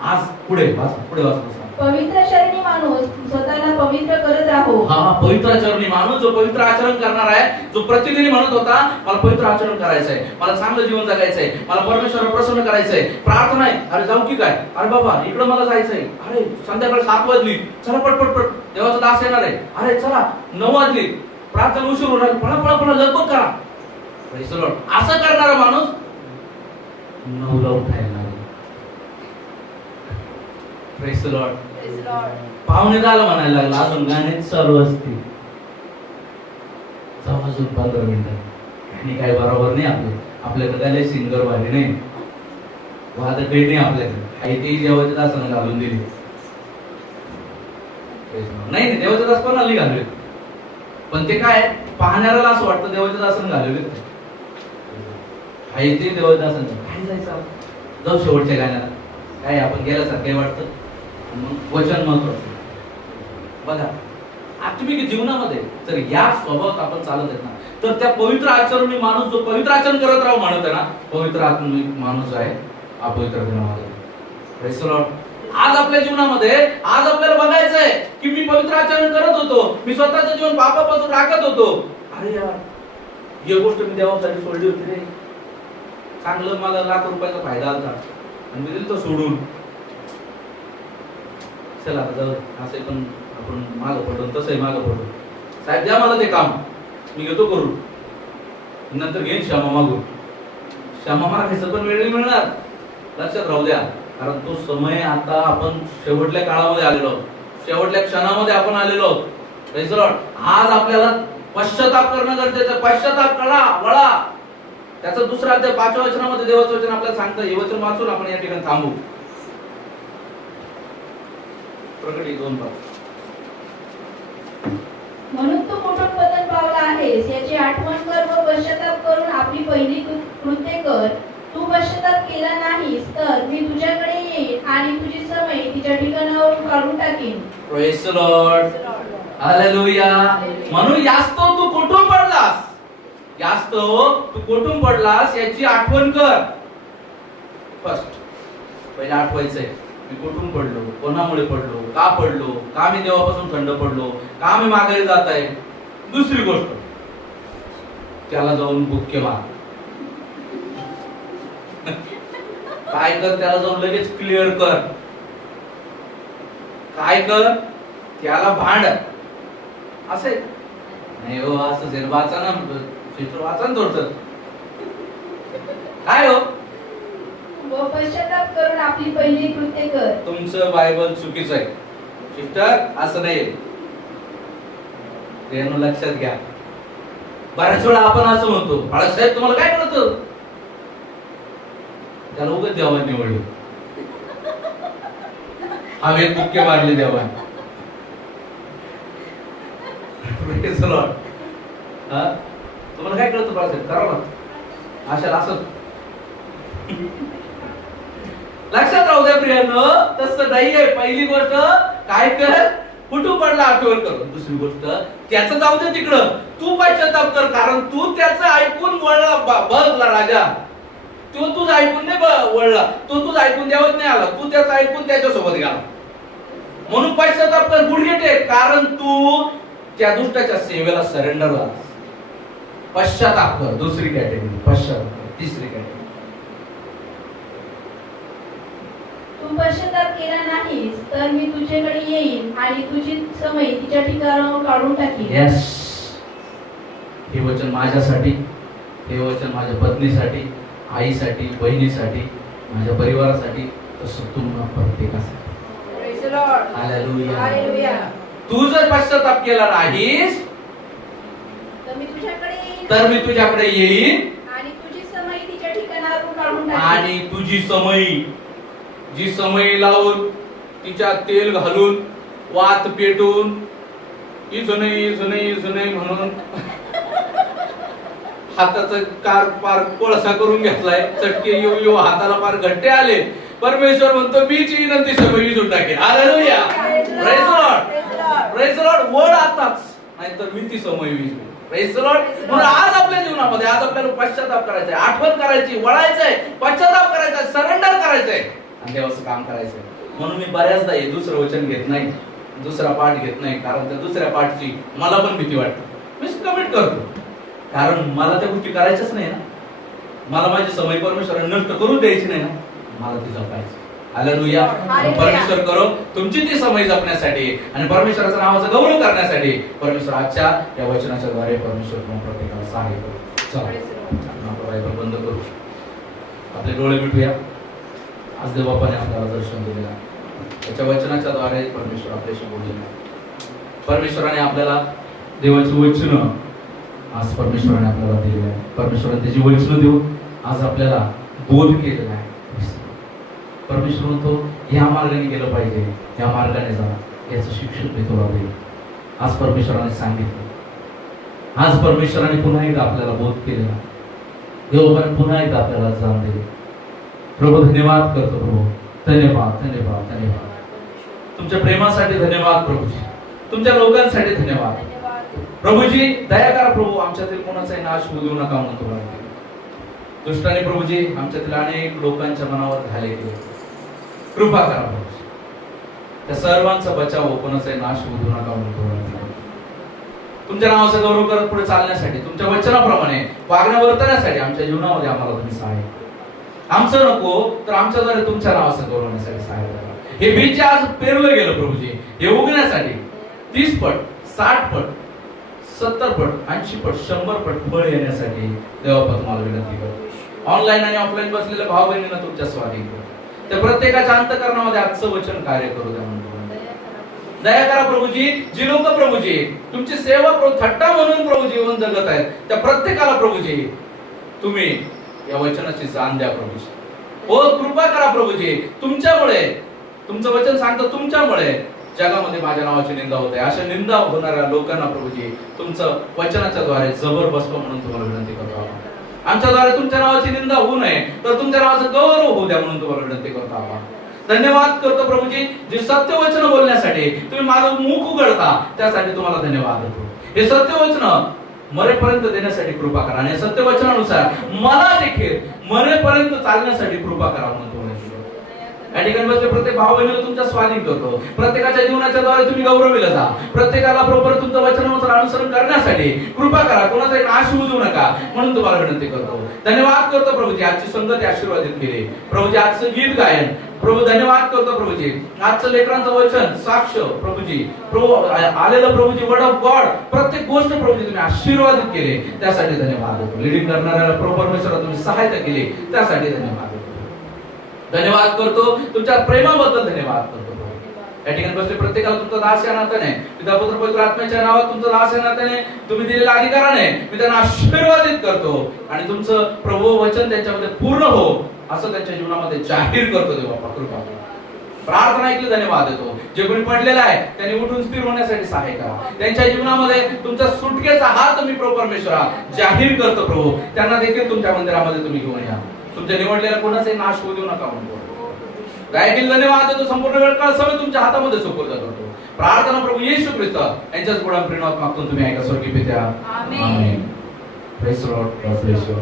आज पुढे वाचा. पवित्र चरणी माणूस स्वतःला पवित्र करत आहो. हा, पवित्र आचरणी माणूस जो पवित्र आचरण करणार आहे, जो प्रतिदिनी म्हणत होता मला पवित्र आचरण करायचं आहे, मला चांगलं जीवन जगायचं आहे, मला परमेश्वराला प्रसन्न करायचं आहे, प्रार्थना आहे, अरे जाऊ की काय, अरे बाबा इकडे मला जायचं आहे, अरे संध्याकाळी 7 वाजली, चला पटपट देवाचा दास येणार आहे, अरे चला 9 वाजली, प्रार्थना उशीर होणार, पळा लगबग करा. Praise the Lord. असं करणारा माणूस 9ला उठायला लागेल. Praise the Lord. पाहुणे झाला म्हणायला लागला, अजून गाणे चालू असतील, अजून 15 मिनिटं आणि काय बरोबर नाही. आपल्याकडे काय सिंगर वाले नाही, वादक नाही आपल्याकडे, आई ते देवाच्या दासानं घालून दिली नाही. देवाच्या दास पण आली घालवे, पण ते काय पाहणाऱ्याला असं वाटतं देवाच्या दासानं घालवले, आई ते देवाच्या दासानं काय जायचं, जाऊ शेवटच्या गाण्याला काय आपण गेल्यासारखं वाटतं. वचन महत्वाचं बघा. आज तुम्ही जीवनामध्ये जर या स्वभावात आपण चालत आहेत ना, तर त्या पवित्र आचरणी माणूस जो पवित्र आचरण करत राहू म्हणत आहे ना, पवित्र आत्मिक माणूस आहे अपवित्र गुणामध्ये. Praise the Lord. आज आपल्या जीवनामध्ये आज आपल्याला बघायचंय की मी पवित्र आचरण करत होतो, मी स्वतःचं जीवन पापापासून राखत होतो, अरे यार ही गोष्ट मी देवासाठी सोडली होती रे, चांगलं मला लाख रुपयाचा फायदा आला आणि मी दिलं तो सोडून, चला जाऊ असं पण आपण मागं पडलो, तसंही मागं पडलो, साहेब द्या मला ते काम, मी घेतो करू, नंतर घेईन क्षमा मागून. क्षमा मागायचं पण वेळ नाही मिळणार, लक्षात राहू द्या. कारण तो समय आता आपण शेवटल्या काळामध्ये आलेलो, शेवटल्या क्षणामध्ये आपण आलेलो. Praise the Lord. आज आपल्याला पश्चाताप करणं गरजेचं. पश्चाताप करा, वळा. त्याचा दुसरा अध्याय 5व्या वचनामध्ये देवाचं वचन आपल्याला सांगतं. हे वचन वाचून आपण या ठिकाणी थांबू. प्रकटी 2:5. म्हणून तू कुठून पतन पावला आहेस याची आठवण कर व पश्चाताप करून आपली पहिली कृत्ये कर. तू पश्चाताप केला नाहीस तर मी तुझ्याकडे येईन आणि तुझी समय तिच्या ठिकाणावरून काढून टाकीन. Praise the Lord. हालेलुया. म्हणून यास्तव तू कुठून पडलास, यास्तव तू कुठून पडलास याची आठवण कर. फर्स्ट पहिले आठवायचंय मी कुठून पडलो, कोणामुळे पडलो, का पडलो, का मी देवापासून थंड पडलो, का मी मागे जात आहे. दुसरी गोष्ट त्याला जाऊन बुक्के मार. काय कर, त्याला जाऊन लगेच क्लिअर कर. काय कर, त्याला भांड. असे नाही हो, असं वाचा ना सिस्टर, वाचा ना थोडं. काय हो, व पश्चाताप करून आपली पहिली कृत्ये कर. तुमचं बायबल चुकीचं आहे सिस्टर, असं नाही. लक्षात घ्या. बऱ्याच वेळा आपण असं म्हणतो, बाळासाहेब तुम्हाला काय कळतं, त्याला उगाच देवाने निवडलं, हवेत बुक्के मारले देवाने. तुम्हाला काय कळतं बाळासाहेब, करावं अशा असं. लक्षात राहू द्या प्रियांनो, तसं नाहीये. पहिली गोष्ट काय कर, कुठून पडला आठवण कर. दुसरी गोष्ट त्याचं जाऊ दे तिकडं, तू पश्चाताप कर. कारण तू त्याचं ऐकून वळला. बघला राजा, तो तुझं ऐकून नाही वळला, तो तुझं ऐकून द्यावत नाही आला, तू त्याचं ऐकून त्याच्यासोबत गेला. म्हणून पश्चाताप कर, गुडघे टेक. कारण तू त्या दुष्टाच्या सेवेला सरेंडर झाला. पश्चाताप कर. दुसरी कॅटेगरी पश्चाताप. तिसरी कॅटेगरी तू पश्चाताप केला नाहीस तर मी तुझ्याकडे येईन आणि तुझी समय तिच्या ठिकाणावर काढून टाकीन. येस, हे वचन माझ्यासाठी, हे वचन माझ्या पत्नीसाठी, आईसाठी, बहिणीसाठी, माझ्या परिवारासाठी, तसं तुम्हा प्रत्येकासाठी. Praise the Lord. हालेलुया. हालेलुया. तू जर पश्चाताप केला नाहीस तर मी तुझ्याकडे येईन तर मी तुझ्याकडे येईन आणि तुझी समय तिच्या ठिकाणावरून काढून टाकीन. आणि तुझी समई, जी समई लावून तिच्या तेल घालून वात पेटून इजुने म्हणून हाताचा कार पार कोळसा करून घेतलाय, चटके येऊ हाताला पार घट्टे आले. परमेश्वर म्हणतो मीच येईन आणि ती समई विजून टाकेन. हालेलुया. Praise the Lord. Praise the Lord. वड आताच, नाहीतर मी ती समई विजून. Praise the Lord. म्हणून आज आपल्या जीवनामध्ये आज आपल्याला पश्चाताप करायचा आहे, आठवण करायची, वळायचंय, पश्चाताप करायचा, सरेंडर करायचंय आणि देवाचं काम करायचंय. म्हणून मी बऱ्याचदा हे दुसरं वचन घेत नाही, दुसरा पाठ घेत नाही, कारण त्या दुसऱ्या पाठची मला पण भीती वाटते. मी कमिट करतो, कारण मला त्या गोष्टी करायच्याच नाही ना. मला माझी समय परमेश्वराने नष्ट करू द्यायची नाही ना, मला ती जपायची. हालेलुया. परमेश्वर करो तुमची ती समय जपण्यासाठी आणि परमेश्वराच्या नावाचा गौरव करण्यासाठी परमेश्वर आजच्या या वचनाच्या द्वारे परमेश्वर तुम्हाला प्रत्येकाला सहाय्य करू. चला आपण बायबल बंद करू, आपले डोळे मिटूया. आज देवबापाने आपल्याला दर्शन दिलेलं आहे, त्याच्या वचनाच्या द्वारे परमेश्वर आपल्याशी बोललेला आहे. परमेश्वराने आपल्याला देवाची वचन आज परमेश्वराने आपल्याला दिलेली आहे. परमेश्वराने त्याची वचन देऊन आज आपल्याला बोध केलेला आहे. परमेश्वर म्हणतो ह्या मार्गाने गेलं पाहिजे, ह्या मार्गाने जा, याचं शिक्षण मी तुला देईल. आज परमेश्वराने सांगितलं, आज परमेश्वराने पुन्हा एकदा आपल्याला बोध केलेला, देवाने पुन्हा एकदा आपल्याला जाण दिली. प्रभू धन्यवाद करतो. प्रभू धन्यवाद, धन्यवाद, धन्यवाद. तुमच्या प्रेमासाठी धन्यवाद प्रभूजी, तुमच्या लोकांसाठी धन्यवाद प्रभूजी. दया करा प्रभू, आमच्यातील कोणाचाही नाश होऊ देऊ नका म्हणून तुम्हाला. दुष्टाने प्रभूजी आमच्यातील अनेक लोकांच्या मनावर घाले केले, कृपा करा प्रभूजी. त्या सर्वांचा बचाव, कोणाचाही नाश होऊ देऊ नका म्हणून तुम्हाला. तुमच्या नावाचा गौरव करत पुढे चालण्यासाठी, तुमच्या वचनाप्रमाणे वागण्या वर्तण्यासाठी आमच्या जीवनामध्ये आम्हाला तुम्ही सहाय्य करा. आमचं नको तर आमच्याद्वारे तुमच्या नावाचं गौरवण्यासाठी सहाय्य करा. हे बीज जे आज पेरलं गेलं प्रभूजी, हे उगण्यासाठी 30 पट, 60 पट, 70 पट, 80 पट, 100 पट फळ येण्यासाठी देवापा तुम्हाला विनंती करतो. ऑनलाईन आणि ऑफलाईन बसलेल्या भाव बहिणींना तुमच्या स्वाधीन करू. त्या प्रत्येकाच्या अंतःकरणामध्ये आजचं वचन कार्य करू द्या म्हणून दया करा प्रभूजी. जी लोक प्रभूजी तुमची सेवा थट्टा म्हणून प्रभू जीवन जगत आहेत, त्या प्रत्येकाला प्रभूजी तुम्ही या वचनाची जाण द्या प्रभूजी. हो कृपा करा प्रभूजी. तुमच्यामुळे, तुमचं वचन सांगतं तुमच्यामुळे जगामध्ये माझ्या नावाची निंदा होत आहे. अशा निंदा होणाऱ्या लोकांना प्रभूजी तुमचं वचनाच्या द्वारे जबर बसवा म्हणून तुम्हाला विनंती करतो. आमच्या द्वारे तुमच्या नावाची निंदा होऊ नये, तर तुमच्या नावाचं गौरव होऊ द्या म्हणून तुम्हाला विनंती करतो. आपण धन्यवाद करतो प्रभूजी, जे सत्य वचन बोलण्यासाठी तुम्ही माझं मुख उघडता त्यासाठी तुम्हाला धन्यवाद देतो. हे सत्य वचन मरेपर्यंत देण्यासाठी कृपा करा आणि सत्य वचनानुसार मला देखील मरेपर्यंत चालण्यासाठी कृपा करा म्हणून तुम्हाला या ठिकाणी बसले प्रत्येक भाव बहिणीला तुमच्या स्वाधीन करतो. प्रत्येकाच्या जीवनाच्या द्वारे तुम्ही गौरविला जा. प्रत्येकाला बरोबर तुमचं वचनानुसार अनुसरण करण्यासाठी कृपा करा, कोणाचाही नाश होऊ देऊ नका म्हणून तुम्हाला विनंती करतो. धन्यवाद करतो प्रभूजी, आजची संगती आशीर्वादित केली प्रभूजी. आजचं गीत गायन प्रभू धन्यवाद करतो प्रभूजी. आजचं लेकरांचं वचन साक्ष प्रभूजी, प्रभू आलेलं प्रभूजी वर्ड ऑफ गॉड, प्रत्येक गोष्ट प्रभूजी तुम्ही आशीर्वादित केले त्यासाठी धन्यवाद देतो. लीडिंग करणाऱ्याला प्रभू परमेश्वरा तुम्ही सहायता केली त्यासाठी धन्यवाद देतो. धन्यवाद करतो, तुमच्या प्रेमाबद्दल धन्यवाद करतो. या ठिकाणी बसले प्रत्येकाला तुमचा दास या नात्याने, पिता पुत्र पवित्र आत्म्याच्या नावात तुमचा दास या नात्याने, तुम्ही दिलेल्या अधिकाराने मी त्यांना आशीर्वादित करतो आणि तुमचं प्रभू वचन त्यांच्यामध्ये पूर्ण हो असं त्यांच्या जीवनामध्ये जाहीर करतो. देवा कृपा प्रार्थना ऐकली धन्यवाद देतो. जे कोणी पडलेला आहे त्यांनी उठून स्थिर होण्यासाठी सहाय्य करा. त्यांच्या जीवनामध्ये तुमचा सुटकेचा हात मी प्रभू परमेश्वरा जाहीर करतो. प्रभू त्यांना देखील तुमच्या मंदिरामध्ये तुम्ही घेऊन या. तुमच्या निवडलेल्या कोणाचाही नाश होऊ देऊ नका म्हणतो. गायकील धन्यवाद देतो. संपूर्ण वेळ काळ सगळं तुमच्या हातामध्ये सुपूर्द करतो. प्रार्थना प्रभू येशू ख्रिस्त यांच्याच गुणात प्रेमात मागतो तुम्ही ऐका स्वर्गीय पित्या. आमेन. Praise the Lord. God bless you.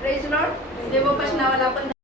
Praise the Lord. देवोपास नावाला आपण